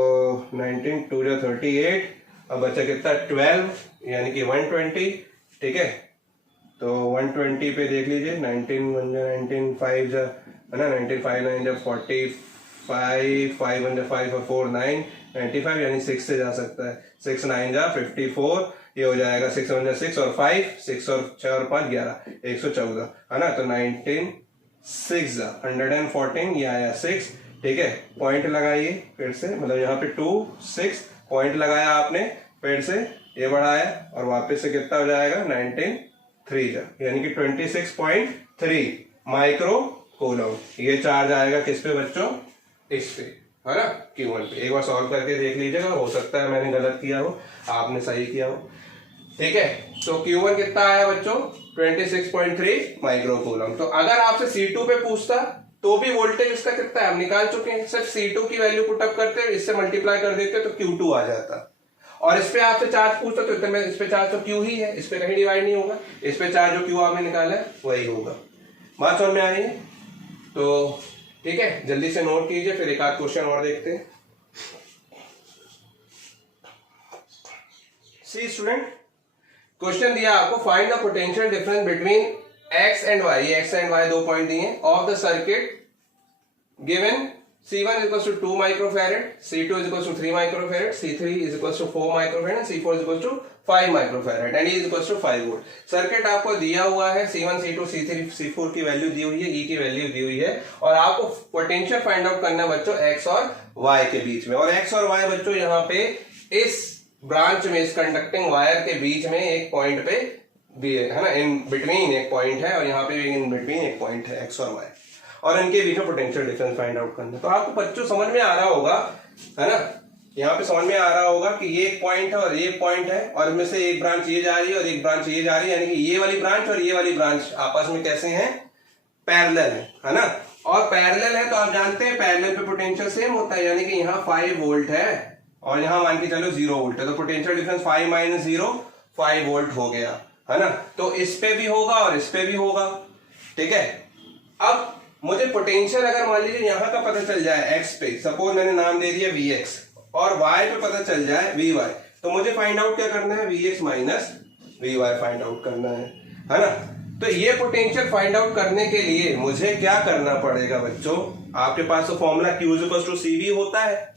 19 2 38। अब बचा कितना 12, यानी कि 120, ठीक है। तो 120 पे देख लीजिए 19 1 19 5 है ना, 19 5 9 45 5 1 5 और 4 9 95, यानी 6 से जा सकता है, 6 9 54, ये हो जाएगा 6 1 6 और 5 6 और 6 और 5 11 114 है ना। तो 19 6 114, ये आया 6, ठीक है। पॉइंट लगाइए फिर से, मतलब यहाँ पे 2 6 पॉइंट लगाया आपने, फिर से ये बढ़ाया और वापस से कितना हो जाएगा 19 3 यानी कि 26.3 माइक्रो कूलम। ये चार्ज आएगा किस पे बच्चों, इस पे, है ना, Q1 पे। एक बार सॉल्व करके देख लीजिएगा, हो सकता है मैंने गलत किया हो, आपने सही किया हो, ठीक है। तो Q1 कितना आया बच्चों 26.3 माइक्रो कूलम। तो अगर आपसे C2 पे पूछता तो भी वोल्टेज इसका कितना है हम निकाल चुके हैं, सिर्फ C2 की वैल्यू पुट अप करते, इससे मल्टीप्लाई कर देते तो Q2 आ जाता। और इस पे आपसे चार्ज पूछता तो इतने में इस पे चार्ज तो Q ही है, इस पे कहीं डिवाइड नहीं होगा, इस पे चार्ज जो Q आपने निकाला है वही होगा। बात समझ में आ रही है? तो ठीक है, जल्दी से नोट कीजिए, फिर एक आध क्वेश्चन और देखते हैं। सी स्टूडेंट, क्वेश्चन दिया आपको, find the potential difference between X and Y, ये एक्स एंड वाई 2 पॉइंट दिए, of the circuit given C1 is equals to 2 microfarad, C2 is equals to 3 microfarad, C3 is equals to 4 microfarad, and C4 is equals to 5 microfarad, and E is equals to 5 volt. Circuit आपको दिया हुआ है, C1, C2, C3, C4 की value दी हुई है, E की value दी हुई है, और आपको पोटेंशियल फाइंड आउट करना है बच्चों X और Y के बीच में। और X और Y बच्चों यहाँ पे इस ब्रांच में, इस कंडक्टिंग वायर के बीच में एक पॉइंट पे भी है ना, इन बिटवीन एक पॉइंट है, और यहाँ पे भी इन बिटवीन एक पॉइंट है X और Y, और इनके बीच में पोटेंशियल डिफरेंस फाइंड आउट करना। तो आपको बच्चों समझ में आ रहा होगा, है ना, यहाँ पे समझ में आ रहा होगा कि ये एक पॉइंट है और ये एक पॉइंट है, और इनमें से एक ब्रांच ये जा रही है और एक ब्रांच ये जा रही है, यानी कि ये वाली ब्रांच और ये वाली ब्रांच आपस में कैसे हैं, पैरेलल है ना। और पैरेलल है तो आप जानते हैं पैरेलल पे पोटेंशियल सेम होता है, यानी कि यहाँ 5 वोल्ट है और यहाँ मान के चलो 0 वोल्ट है, तो पोटेंशियल डिफरेंस 5 - 0 5 वोल्ट हो गया, है ना। तो इस पे भी होगा और इस पे भी होगा, ठीक है। अब मुझे पोटेंशियल अगर मान लीजिए यहाँ का पता चल जाए x पे, सपोज मैंने नाम दे दिया Vx, और y पे पता चल जाए Vy, तो मुझे फाइंड आउट क्या करना है, Vx - Vy फाइंड आउट करना है ना। तो ये पोटेंशियल फाइंड आउट करने के लिए मुझे क्या करना पड़ेगा बच्चों, आपके पास तो formula Q equal to CV होता है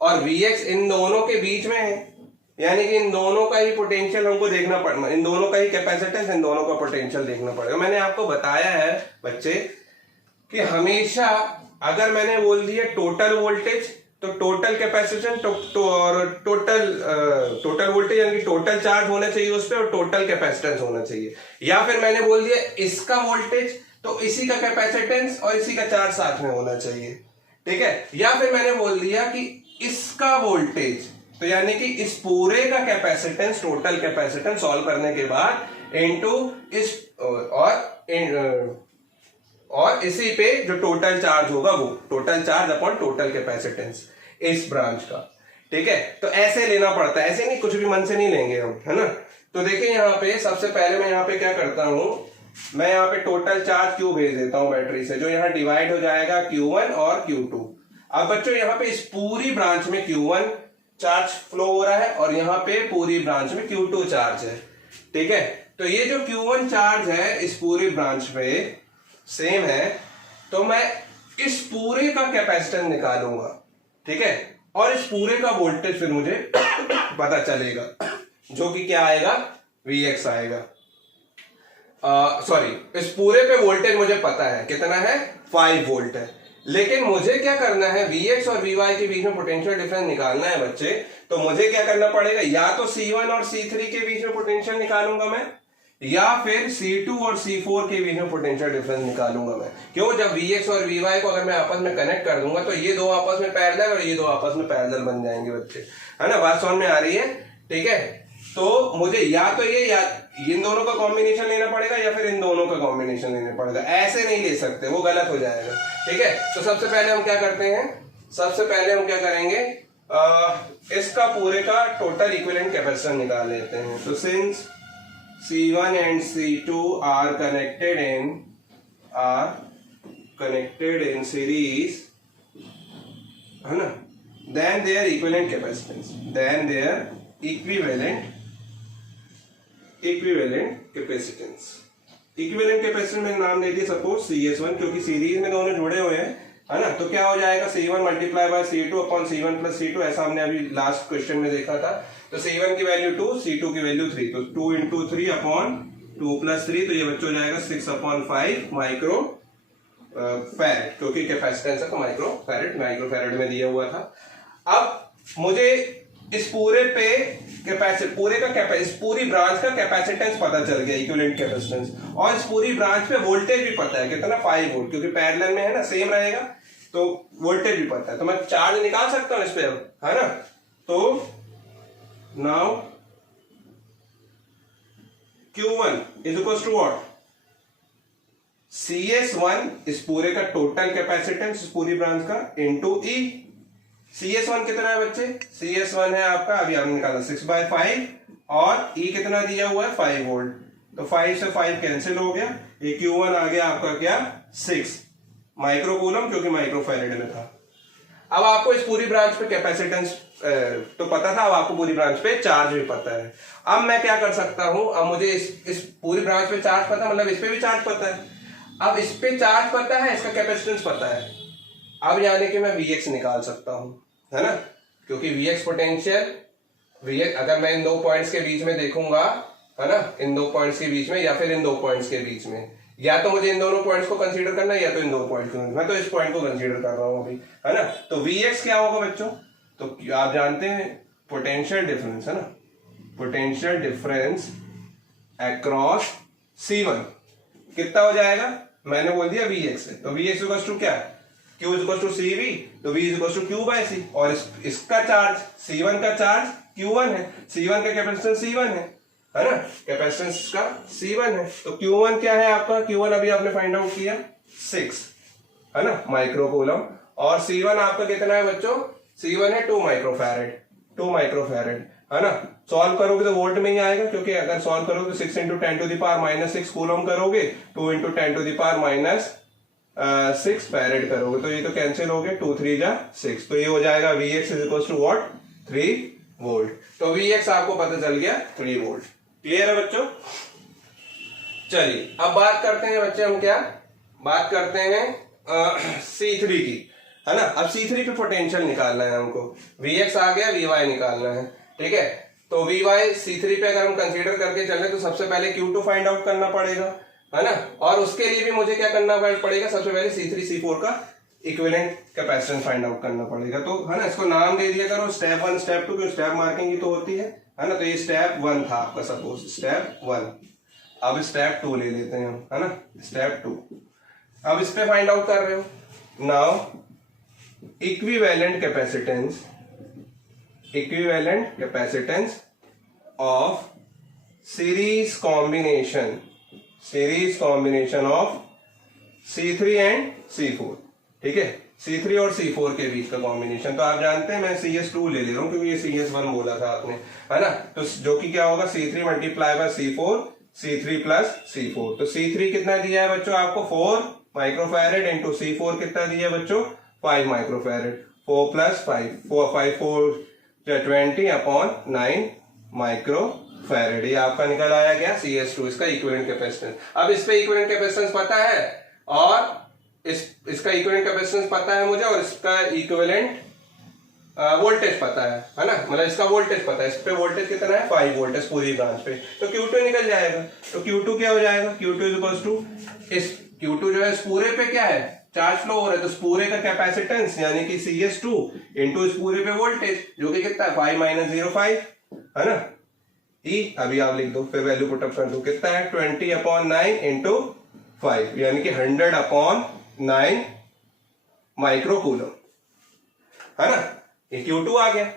और Vx इन दोनों के बीच में है, यानी कि इन दोनों का ही पोटेंशियल हमको देखना पड़ेगा, इन दोनों का ही कैपेसिटेंस, इन दोनों का पोटेंशियल देखना पड़ेगा। मैंने आपको बताया है बच्चे कि हमेशा अगर मैंने बोल दिया टोटल वोल्टेज तो टोटल कैपेसिटेंस और टोटल वोल्टेज यानी कि टोटल चार्ज होना चाहिए उस पर और टोटल कैपेसिटेंस होना चाहिए। या फिर मैंने बोल दिया इसका वोल्टेज तो इसी का कैपेसिटेंस और इसी का चार्ज साथ में होना चाहिए, ठीक है। या फिर मैंने बोल दिया कि इसका वोल्टेज तो यानी कि इस पूरे का कैपेसिटेंस, टोटल कैपेसिटेंस सॉल्व करने के बाद इनटू इस और इसी पे जो टोटल चार्ज होगा वो total charge upon total capacitance इस ब्रांच का, ठीक है। तो ऐसे लेना पड़ता है, ऐसे नहीं, कुछ भी मन से नहीं लेंगे हम, है ना। तो देखिए यहाँ पे सबसे पहले मैं यहाँ पे क्या करता हूं, मैं यहाँ पे टोटल चार्ज Q भेज देता हूं बैटरी से, जो यहाँ डिवाइड हो जाएगा Q1 और Q2। अब बच्चों यहाँ पे इस पूरी ब्रांच में Q1 चार्ज फ्लो हो रहा है और यहाँ पे पूरी ब्रांच में Q2 चार्ज है, ठीक है। तो ये जो Q1 चार्ज है इस पूरी ब्रांच में सेम है, तो मैं इस पूरे का कैपेसिटेंस निकालूंगा, ठीक है, और इस पूरे का वोल्टेज फिर मुझे पता चलेगा, जो कि क्या आएगा, Vx आएगा। सॉरी, इस पूरे पे वोल्टेज मुझे पता है कितना है, 5 वोल्ट है, लेकिन मुझे क्या करना है, Vx और Vy के बीच में पोटेंशियल डिफरेंस निकालना है बच्चे। तो मुझे क्या करना पड़ेगा, या तो C1 और C3 के बीच में पोटेंशियल निकालूंगा मैं, या फिर C2 और C4 के बीच में पोटेंशियल डिफरेंस निकालूंगा मैं। क्यों, जब Vx और Vy को अगर मैं आपस में कनेक्ट कर दूंगा तो ये दो आपस में पैरेलल और ये दो आपस में पैरेलल बन जाएंगे बच्चे, है ना। बात समझ में आ रही है, ठीक है। तो मुझे या तो ये या इन दोनों का कॉम्बिनेशन लेना पड़ेगा या फिर इन दोनों का कॉम्बिनेशन लेना पड़ेगा, ऐसे नहीं ले सकते, वो गलत हो जाएगा, ठीक है। तो सबसे पहले हम क्या करते हैं, सबसे पहले हम क्या करेंगे, इसका पूरे का टोटल इक्विवेलेंट कैपेसिटेंस निकाल लेते हैं। तो since C1 and C2 are connected in series, है ना, then their equivalent capacitance, equivalent capacitance में नाम दे दिया सपोज CS1, क्योंकि सीरीज में दोनों जुड़े हुए हैं, है ना। तो क्या हो जाएगा, C1 multiply by C2 upon C1 plus C2, ऐसा हमने अभी लास्ट क्वेश्चन में देखा था। तो C1 की वैल्यू 2, C2 की वैल्यू 3, तो 2 इंटू 3 अपॉन 2 प्लस 3, तो ये बच्चों हो जाएगा 6 अपॉन 5 माइक्रो फैरेड, क्योंकि कैपेसिटेंस का माइक्रो फैरेड में दिया हुआ था। अब मुझे इस पूरे पे इस पूरी ब्रांच का कैपेसिटेंस पता चल गया, इक्विवेलेंट कैपेसिटेंस, और इस पूरी ब्रांच पे वोल्टेज भी पता है कितना, 5 वोल्ट, क्योंकि पैरेलल में है ना, सेम रहेगा, तो वोल्टेज भी पता है, तो मैं चार्ज निकाल सकता हूं इस पे, है ना। तो now Q1 is equal to what, CS1 इस पूरे का टोटल कैपेसिटेंस इस पूरी ब्रांच का इनटू E। CS1 कितना है बच्चे, CS1 है आपका, अभी आपने निकाला 6/5, और E कितना दिया हुआ है, 5 वोल्ट, तो 5 से 5 कैंसिल हो गया, ये Q1 आ गया आपका क्या, 6 माइक्रो कूलम, क्योंकि माइक्रो फैरेड में था। अब आपको इस पूरी ब्रांच पे कैपेसिटेंस तो पता था, अब आपको पूरी ब्रांच पे चार्ज भी पता है। अब मैं क्या कर सकता हूं, अब मुझे इस पूरी ब्रांच पे चार्ज पता है, मतलब इस पे भी चार्ज पता है, अब इस पे चार्ज पता है, इसका कैपेसिटेंस पता है, अब यानी कि मैं Vx निकाल सकता हूं, है ना, क्योंकि Vx पोटेंशियल, Vx अगर मैं इन दो पॉइंट्स के बीच में देखूंगा, है ना, इन दो पॉइंट्स के बीच में या फिर इन दो पॉइंट्स के बीच में, या तो मुझे इन दोनों पॉइंट्स को कंसीडर करना है या तो इन दो पॉइंट्स को, मैं तो इस पॉइंट को कंसीडर कर रहा हूं अभी, है ना। तो Vx क्या होगा बच्चों, तो आप जानते हैं पोटेंशियल डिफरेंस, है ना, पोटेंशियल डिफरेंस अक्रॉस C1 कितना हो जाएगा, मैंने बोल दिया Vx है, तो Vx इक्वल टू क्या, Q इक्वल टू CV, तो V equal to Q by C, और इसका चार्ज C1 का चार्ज Q1 है, C1 का कैपेसिटेंस C1 है ना, कैपेसिटेंस का C1 है, तो Q1 क्या है आपका, Q1 अभी आपने फाइंड आउट किया 6, है ना, माइक्रो कूलम, और C1 आपका कितना है बच्चों, C1 है 2 माइक्रोफैरेड, है ना। सॉल्व करोगे तो वोल्ट में ही आएगा, क्योंकि अगर सॉल्व करोगे तो 6 into 10 to the power -6 coulomb करोगे, 2 into 10 to the power -6 farad करोगे, तो ये तो कैंसिल हो गया, 2 3 जा 6, तो ये हो जाएगा Vx is equal to what, 3 volt. तो Vx आपको पता चल गया 3 वोल्ट। क्लियर है बच्चों। चलिए अब बात करते हैं बच्चे, हम क्या बात करते हैं C3 की, है ना। अब C3 पे पोटेंशियल निकालना है हमको, Vx आ गया, Vy निकालना है, ठीक है। तो Vy C3 पे अगर हम कंसीडर करके चले तो सबसे पहले Q2 फाइंड आउट करना पड़ेगा, है ना। और उसके लिए भी मुझे क्या करना पड़ेगा, सबसे पहले C3 C4 का इक्विवेलेंट कैपेसिटेंस फाइंड आउट करना पड़ेगा। तो है ना, इसको नाम दे दिया करो स्टेप 1 स्टेप 2, क्योंकि स्टेप मार्किंग ही तो होती है ना। तो ये स्टेप 1 था आपका, सपोज स्टेप 1। अब स्टेप 2 ले लेते हैं हम, है ना, स्टेप 2। अब इस पे फाइंड आउट कर रहे हो। Now equivalent capacitance of series combination of C3 and C4, ठीक है। C3 और C4 के बीच का कॉम्बिनेशन, तो आप जानते हैं मैं CS2 ले ले रहा हूं क्योंकि ये CS1 बोला था आपने, है ना। तो जो कि क्या होगा, C3 multiply by C4, C3 plus C4। तो C3 कितना दिया है बच्चों आपको, 4 माइक्रोफैरेड इंटू C4 कितना दिया है बच्चों, 5 माइक्रोफैरेड। 4 plus 5, 5 4 20 upon 9 microfarad. ये आपका निकल आया क्या, CS2, इसका इक्विवेलेंट कैपेसिटेंस। अब इस पे इक्विवेलेंट कैपेसिटेंस पता है और इसका इक्विवेलेंट कैपेसिटेंस पता है मुझे, और इसका इक्विवेलेंट वोल्टेज पता है ना, मतलब इसका वोल्टेज पता है। इस पे वोल्टेज कितना है, 5 वोल्टेज पूरी ब्रांच पे। तो Q2 निकल जाएगा। तो Q2 क्या हो जाएगा, Q2 इज इक्वल्स टू, इस Q2 जो है इस पूरे पे क्या है, चार्ज फ्लो हो रहा है, तो इस पूरे का कैपेसिटेंस यानी कि CS2 इंटू इस पूरे पे वोल्टेज जो कि कितना है, 5 माइनस 0 5, है ना। ई अभी आप लिख दो, फिर वैल्यू पुट अप कर दो, कितना है 20 अपॉन 9 इंटू 5, यानी कि 100 अपॉन 9 माइक्रो कूलम, है ना। ये Q2 आ गया,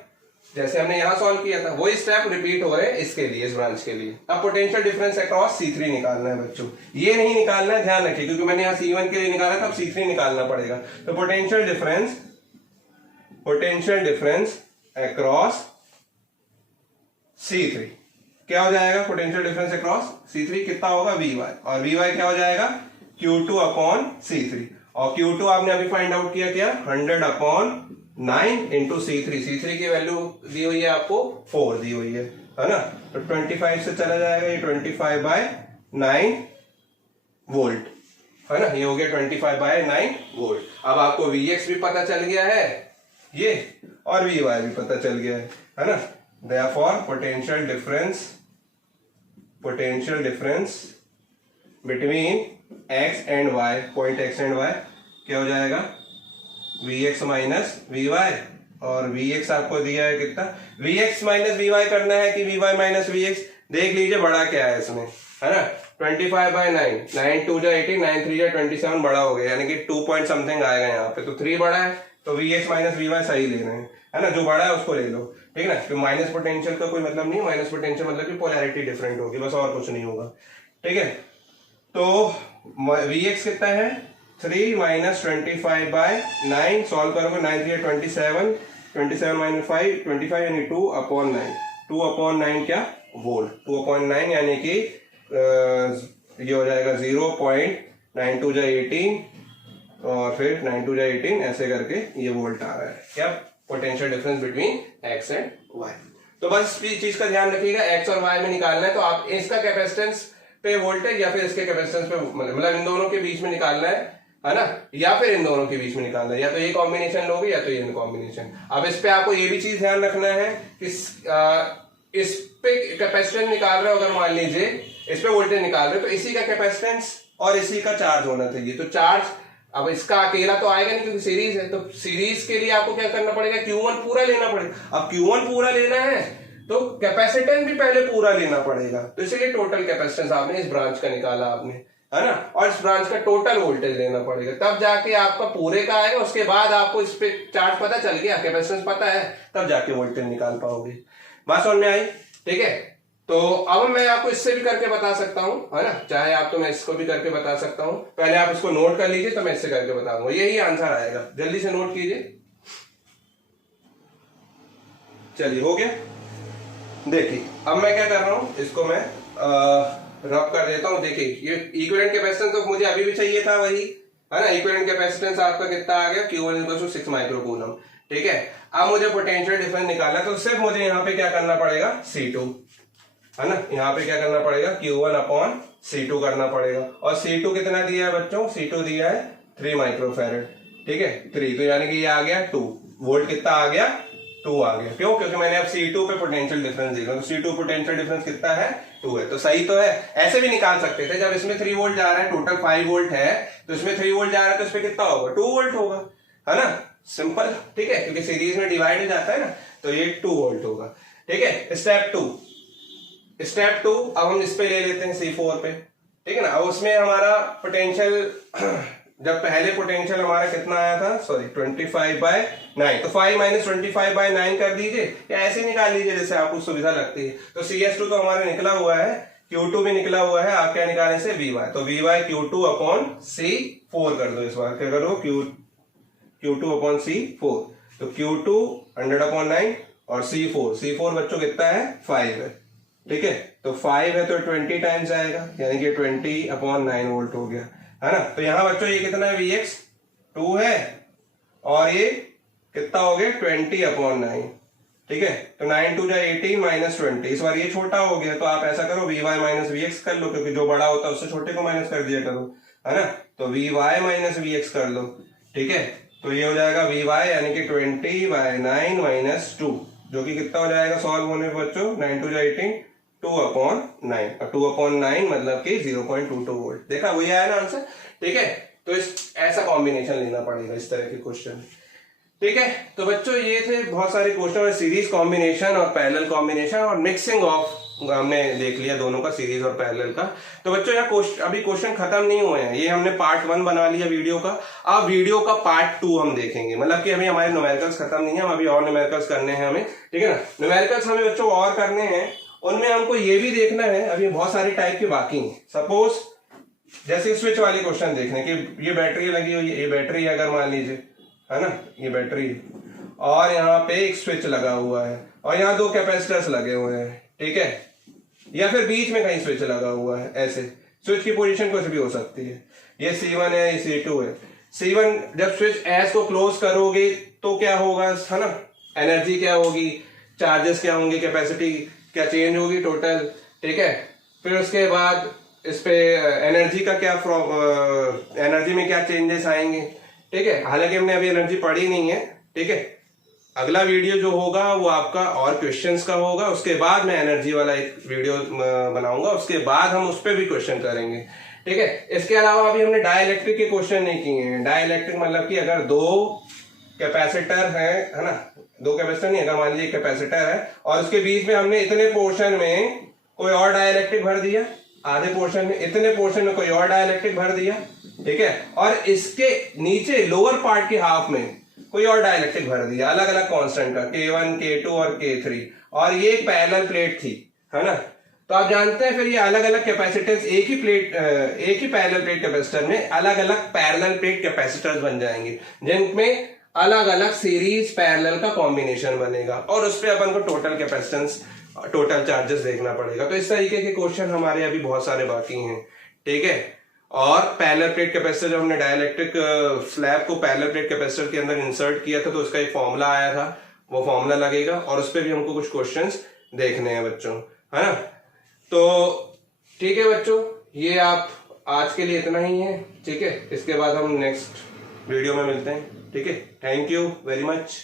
जैसे हमने यहां सॉल्व किया था वही स्टेप रिपीट हो रहे हैं इसके लिए, इस ब्रांच के लिए। अब पोटेंशियल डिफरेंस अक्रॉस C3 निकालना है बच्चों, ये नहीं निकालना है, ध्यान रखिए, क्योंकि मैंने यहां C1 के लिए निकाला था, अब C3 निकालना पड़ेगा। तो पोटेंशियल डिफरेंस अक्रॉस C3 क्या हो जाएगा, पोटेंशियल डिफरेंस अक्रॉस C3 कितना होगा, Vy, और Vy क्या हो जाएगा, Q2 अपॉन C3, और Q2 आपने अभी फाइंड आउट किया क्या, 100 अपॉन 9 इंटू C3 की वैल्यू दी हुई है आपको 4 दी हुई है ना। तो 25 से चला जाएगा, ये 25 बाय 9 वोल्ट, है ना। ये हो गया 25 बाय 9 वोल्ट। अब आपको Vx भी पता चल गया है ये, और Vy भी पता चल गया है ना। Therefore potential difference between x and y, point x and y क्या हो जाएगा, Vx माइनस Vy, और Vx आपको दिया है कितना, Vx माइनस Vy करना है कि Vy माइनस Vx, देख लीजिए बड़ा क्या है इसमें, है ना। 25 बाय 9, 9 2 जा 18, 9 3 जा 27 बड़ा हो गया, यानी कि 2 पॉइंट समथिंग आएगा यहाँ पे, तो 3 बड़ा है, तो Vx माइनस Vy सही लेना है ना, जो बड़ा है उसको ले लो, ठीक है ना। तो माइनस पोटेंशियल का कोई मतलब नहीं, माइनस पोटेंशियल मतलब कि पोलैरिटी डिफरेंट होगी, बस और कुछ नहीं होगा, ठीक है। तो Vx कितना है, 3 माइनस 25 बाय 9, सॉल्व करोगे 9 3 27, 27 माइनस 5 25, यानी 2 अपॉन 9, 2 अपॉन 9 क्या, वोल्ट, 2 अपॉन 9 यानी कि ये हो जाएगा 0.92 जा 18, और फिर 92 जा 18, ऐसे करके ये वोल्ट आ रहा है क्या, potential difference between x and y। तो बस इस चीज का ध्यान रखिएगा, x और y में निकालना है, तो आप इसका कैपेसिटेंस पे वोल्टेज या फिर इसके कैपेसिटेंस पे, मतलब इन दोनों के बीच में निकालना है ना, या फिर इन दोनों के बीच में निकालना है, या तो ये कॉम्बिनेशन लोगे या तो ये कॉम्बिनेशन। अब इस पे आपको ये भी चीज ध्यान रखना है कि इस पे कैपेसिटेंस निकाल रहे हो, अगर मान लीजिए इस पे वोल्टेज निकाल रहे हो, तो इसी का कैपेसिटेंस और इसी का चार्ज होना चाहिए। तो चार्ज अब इसका अकेला तो आएगा नहीं क्योंकि सीरीज है, तो सीरीज के लिए आपको क्या करना पड़ेगा, Q1 पूरा लेना पड़ेगा। अब Q1 पूरा लेना है तो कैपेसिटेंस भी पहले पूरा लेना पड़ेगा, तो इसलिए टोटल कैपेसिटेंस आपने इस ब्रांच का निकाला आपने, है ना, और इस ब्रांच का टोटल वोल्टेज लेना पड़ेगा, तब जाके आपका पूरे का आएगा। उसके बाद आपको इस पे चार्ज पता चल गया, कैपेसिटेंस पता है, तब जाके वोल्टेज निकाल पाओगे। बात समझ में आई, ठीक है। तो अब मैं आपको इससे भी करके बता सकता हूं, है ना, चाहे आप तो मैं इसको भी करके बता सकता हूं, पहले आप इसको नोट कर लीजिए, तो मैं इससे करके बताऊंगा, यही आंसर आएगा, जल्दी से नोट कीजिए। चलिए हो गया, देखिए अब मैं क्या कर रहा हूं, इसको मैं रब कर देता हूं। देखिए ये इक्विवेलेंट कैपेसिटेंस तो मुझे अभी भी चाहिए था वही, है ना। इक्विवेलेंट कैपेसिटेंस आपका कितना आ गया, Q1 6 माइक्रो कूलम, ठीक है। अब मुझे पोटेंशियल डिफरेंस निकालना, तो सिर्फ मुझे यहाँ पे क्या करना पड़ेगा, C2, है ना, यहाँ पे क्या करना पड़ेगा, Q1 अपॉन C2 करना पड़ेगा। और C2 कितना दिया है बच्चों? C2 दिया है 3 माइक्रोफेरेड, ठीक है 3, तो यानी कि ये आ गया 2 वोल्ट। कितना आ गया? 2 आ गया। क्यों? क्योंकि मैंने अब C2 पे पोटेंशियल डिफरेंस देखा, तो C2 पोटेंशियल डिफरेंस कितना है? 2 है, तो सही तो है। ऐसे भी निकाल सकते थे, जब इसमें 3 वोल्ट जा रहा है, टोटल 5 वोल्ट है, तो इसमें 3 वोल्ट जा रहा है, तो इसमें कितना होगा? 2 वोल्ट होगा, है ना, सिंपल, ठीक है, क्योंकि सीरीज में डिवाइड हो जाता है ना, तो ये 2 वोल्ट होगा, ठीक है। स्टेप 2 अब हम इस पे ले लेते हैं C4 पे, ठीक है ना। अब उसमें हमारा पोटेंशियल, जब पहले पोटेंशियल हमारा कितना आया था, सॉरी 25/9, तो 5 - 25/9 कर दीजिए, या ऐसे निकाल लीजिए जैसे आपको सुविधा लगती है। तो CS2 तो हमारा निकला हुआ है, Q2 भी निकला हुआ है, आप क्या निकालने से? Vy, तो Vy Q2/C4 कर दो, इस बार क्या करो? Q2/C4, तो Q2 100/9 और C4 बच्चों कितना है? 5 है, ठीक है, तो 5 है तो 20 टाइम्स आएगा, यानी कि 20/9 वोल्ट हो गया, है ना। तो यहां बच्चों ये कितना है? Vx 2 है, और ये कितना हो गया? 20/9, ठीक है, तो 9 2 18 -20, इस बार ये छोटा हो गया, तो आप ऐसा करो Vy - Vx कर लो, क्योंकि जो बड़ा होता है उससे छोटे को माइनस कर दिया करो, है ना। तो Vy - Vx कर लो, ठीक है, तो ये हो जाएगा Vy यानी कि 20/9 - 2, जो कि कितना हो जाएगा सॉल्व होने पर बच्चों? 9 2 18, 2/9, और 2/9 मतलब कि 0.22 वोल्ट। देखा, वही आया ना आंसर, ठीक है। तो ऐसा कॉम्बिनेशन लेना पड़ेगा, इस तरह के क्वेश्चन, ठीक है। तो बच्चों ये थे बहुत सारे क्वेश्चन, सीरीज कॉम्बिनेशन और पैरेलल कॉम्बिनेशन और मिक्सिंग ऑफ, हमने देख लिया दोनों का, सीरीज और पैरेलल का। तो बच्चों यहाँ अभी क्वेश्चन खत्म नहीं हुए हैं, ये हमने पार्ट 1 बना लिया वीडियो का। अब वीडियो का पार्ट 2 हम देखेंगे, मतलब कि अभी हमारे न्यूमेरिकल्स खत्म नहीं है, हम अभी और न्यूमेरिकल्स करने हैं हमें, ठीक है ना। न्यूमेरिकल्स हमें बच्चों और करने हैं, उनमें हमको ये भी देखना है, अभी बहुत सारे टाइप के बाकी हैं। सपोज जैसे स्विच वाली क्वेश्चन देखने कि ये बैटरी लगी हुई है, ये बैटरी है अगर मान लीजिए, है ना, ये बैटरी, और यहाँ पे एक स्विच लगा हुआ है, और यहाँ 2 कैपेसिटर्स लगे हुए हैं, ठीक है, या फिर बीच में कहीं स्विच लगा हुआ है। ऐसे स्विच की पोजीशन कुछ भी हो सकती है, ये C1 है, ये C2 है। C1 जब स्विच S को क्लोज करोगे तो क्या होगा, है ना, एनर्जी क्या होगी, चार्जेस क्या होंगे, कैपेसिटी क्या चेंज होगी टोटल, ठीक है। फिर उसके बाद इस पे एनर्जी का क्या, एनर्जी में क्या चेंजेस आएंगे, ठीक है। हालांकि हमने अभी एनर्जी पढ़ी नहीं है, ठीक है। अगला वीडियो जो होगा वो आपका और क्वेश्चंस का होगा, उसके बाद मैं एनर्जी वाला एक वीडियो बनाऊंगा, उसके बाद हम उस पर भी क्वेश्चन करेंगे, ठीक है। इसके अलावा अभी हमने डाइलेक्ट्रिक के क्वेश्चन नहीं किए हैं। डाइलेक्ट्रिक मतलब कि अगर 2 कैपेसिटर है ना, 2 कैपेसिटर नहीं, अगर मान लीजिए कैपेसिटर है और उसके बीच में हमने इतने पोर्शन में कोई और डाइलेक्ट्रिक भर दिया, आधे पोर्शन में, इतने पोर्शन में कोई और डाइलेक्ट्रिक भर दिया, ठीक है, और इसके नीचे लोअर पार्ट के हाफ में कोई और डाइलेक्ट्रिक भर दिया अलग अलग कांस्टेंट का, K1 K2 और K3, और ये एक पैरेलल प्लेट थी, है ना। तो आप जानते हैं फिर ये अलग अलग कैपेसिटेंस, एक ही पैरेलल प्लेट कैपेसिटर में अलग अलग पैरेलल प्लेट कैपेसिटर्स बन जाएंगे, जिनमें अलग अलग सीरीज पैरेलल का कॉम्बिनेशन बनेगा, और उस पर अपन को टोटल कैपेसिटेंस, टोटल चार्जेस देखना पड़ेगा। तो इस तरीके के क्वेश्चन हमारे अभी बहुत सारे बाकी हैं, ठीक है। और पैरेलल प्लेट कैपेसिटर, जब हमने डाइलेक्ट्रिक स्लैब को पैरेलल प्लेट कैपेसिटर के अंदर इंसर्ट किया था, तो उसका एक फॉर्मूला आया था, वो फॉर्मूला लगेगा, और उस पर भी हमको कुछ क्वेश्चंस देखने हैं बच्चों, है ना। तो ठीक है बच्चों, ये आप आज के लिए इतना ही है, ठीक है। इसके बाद हम नेक्स्ट वीडियो में मिलते हैं, ठीक है। Thank you very much.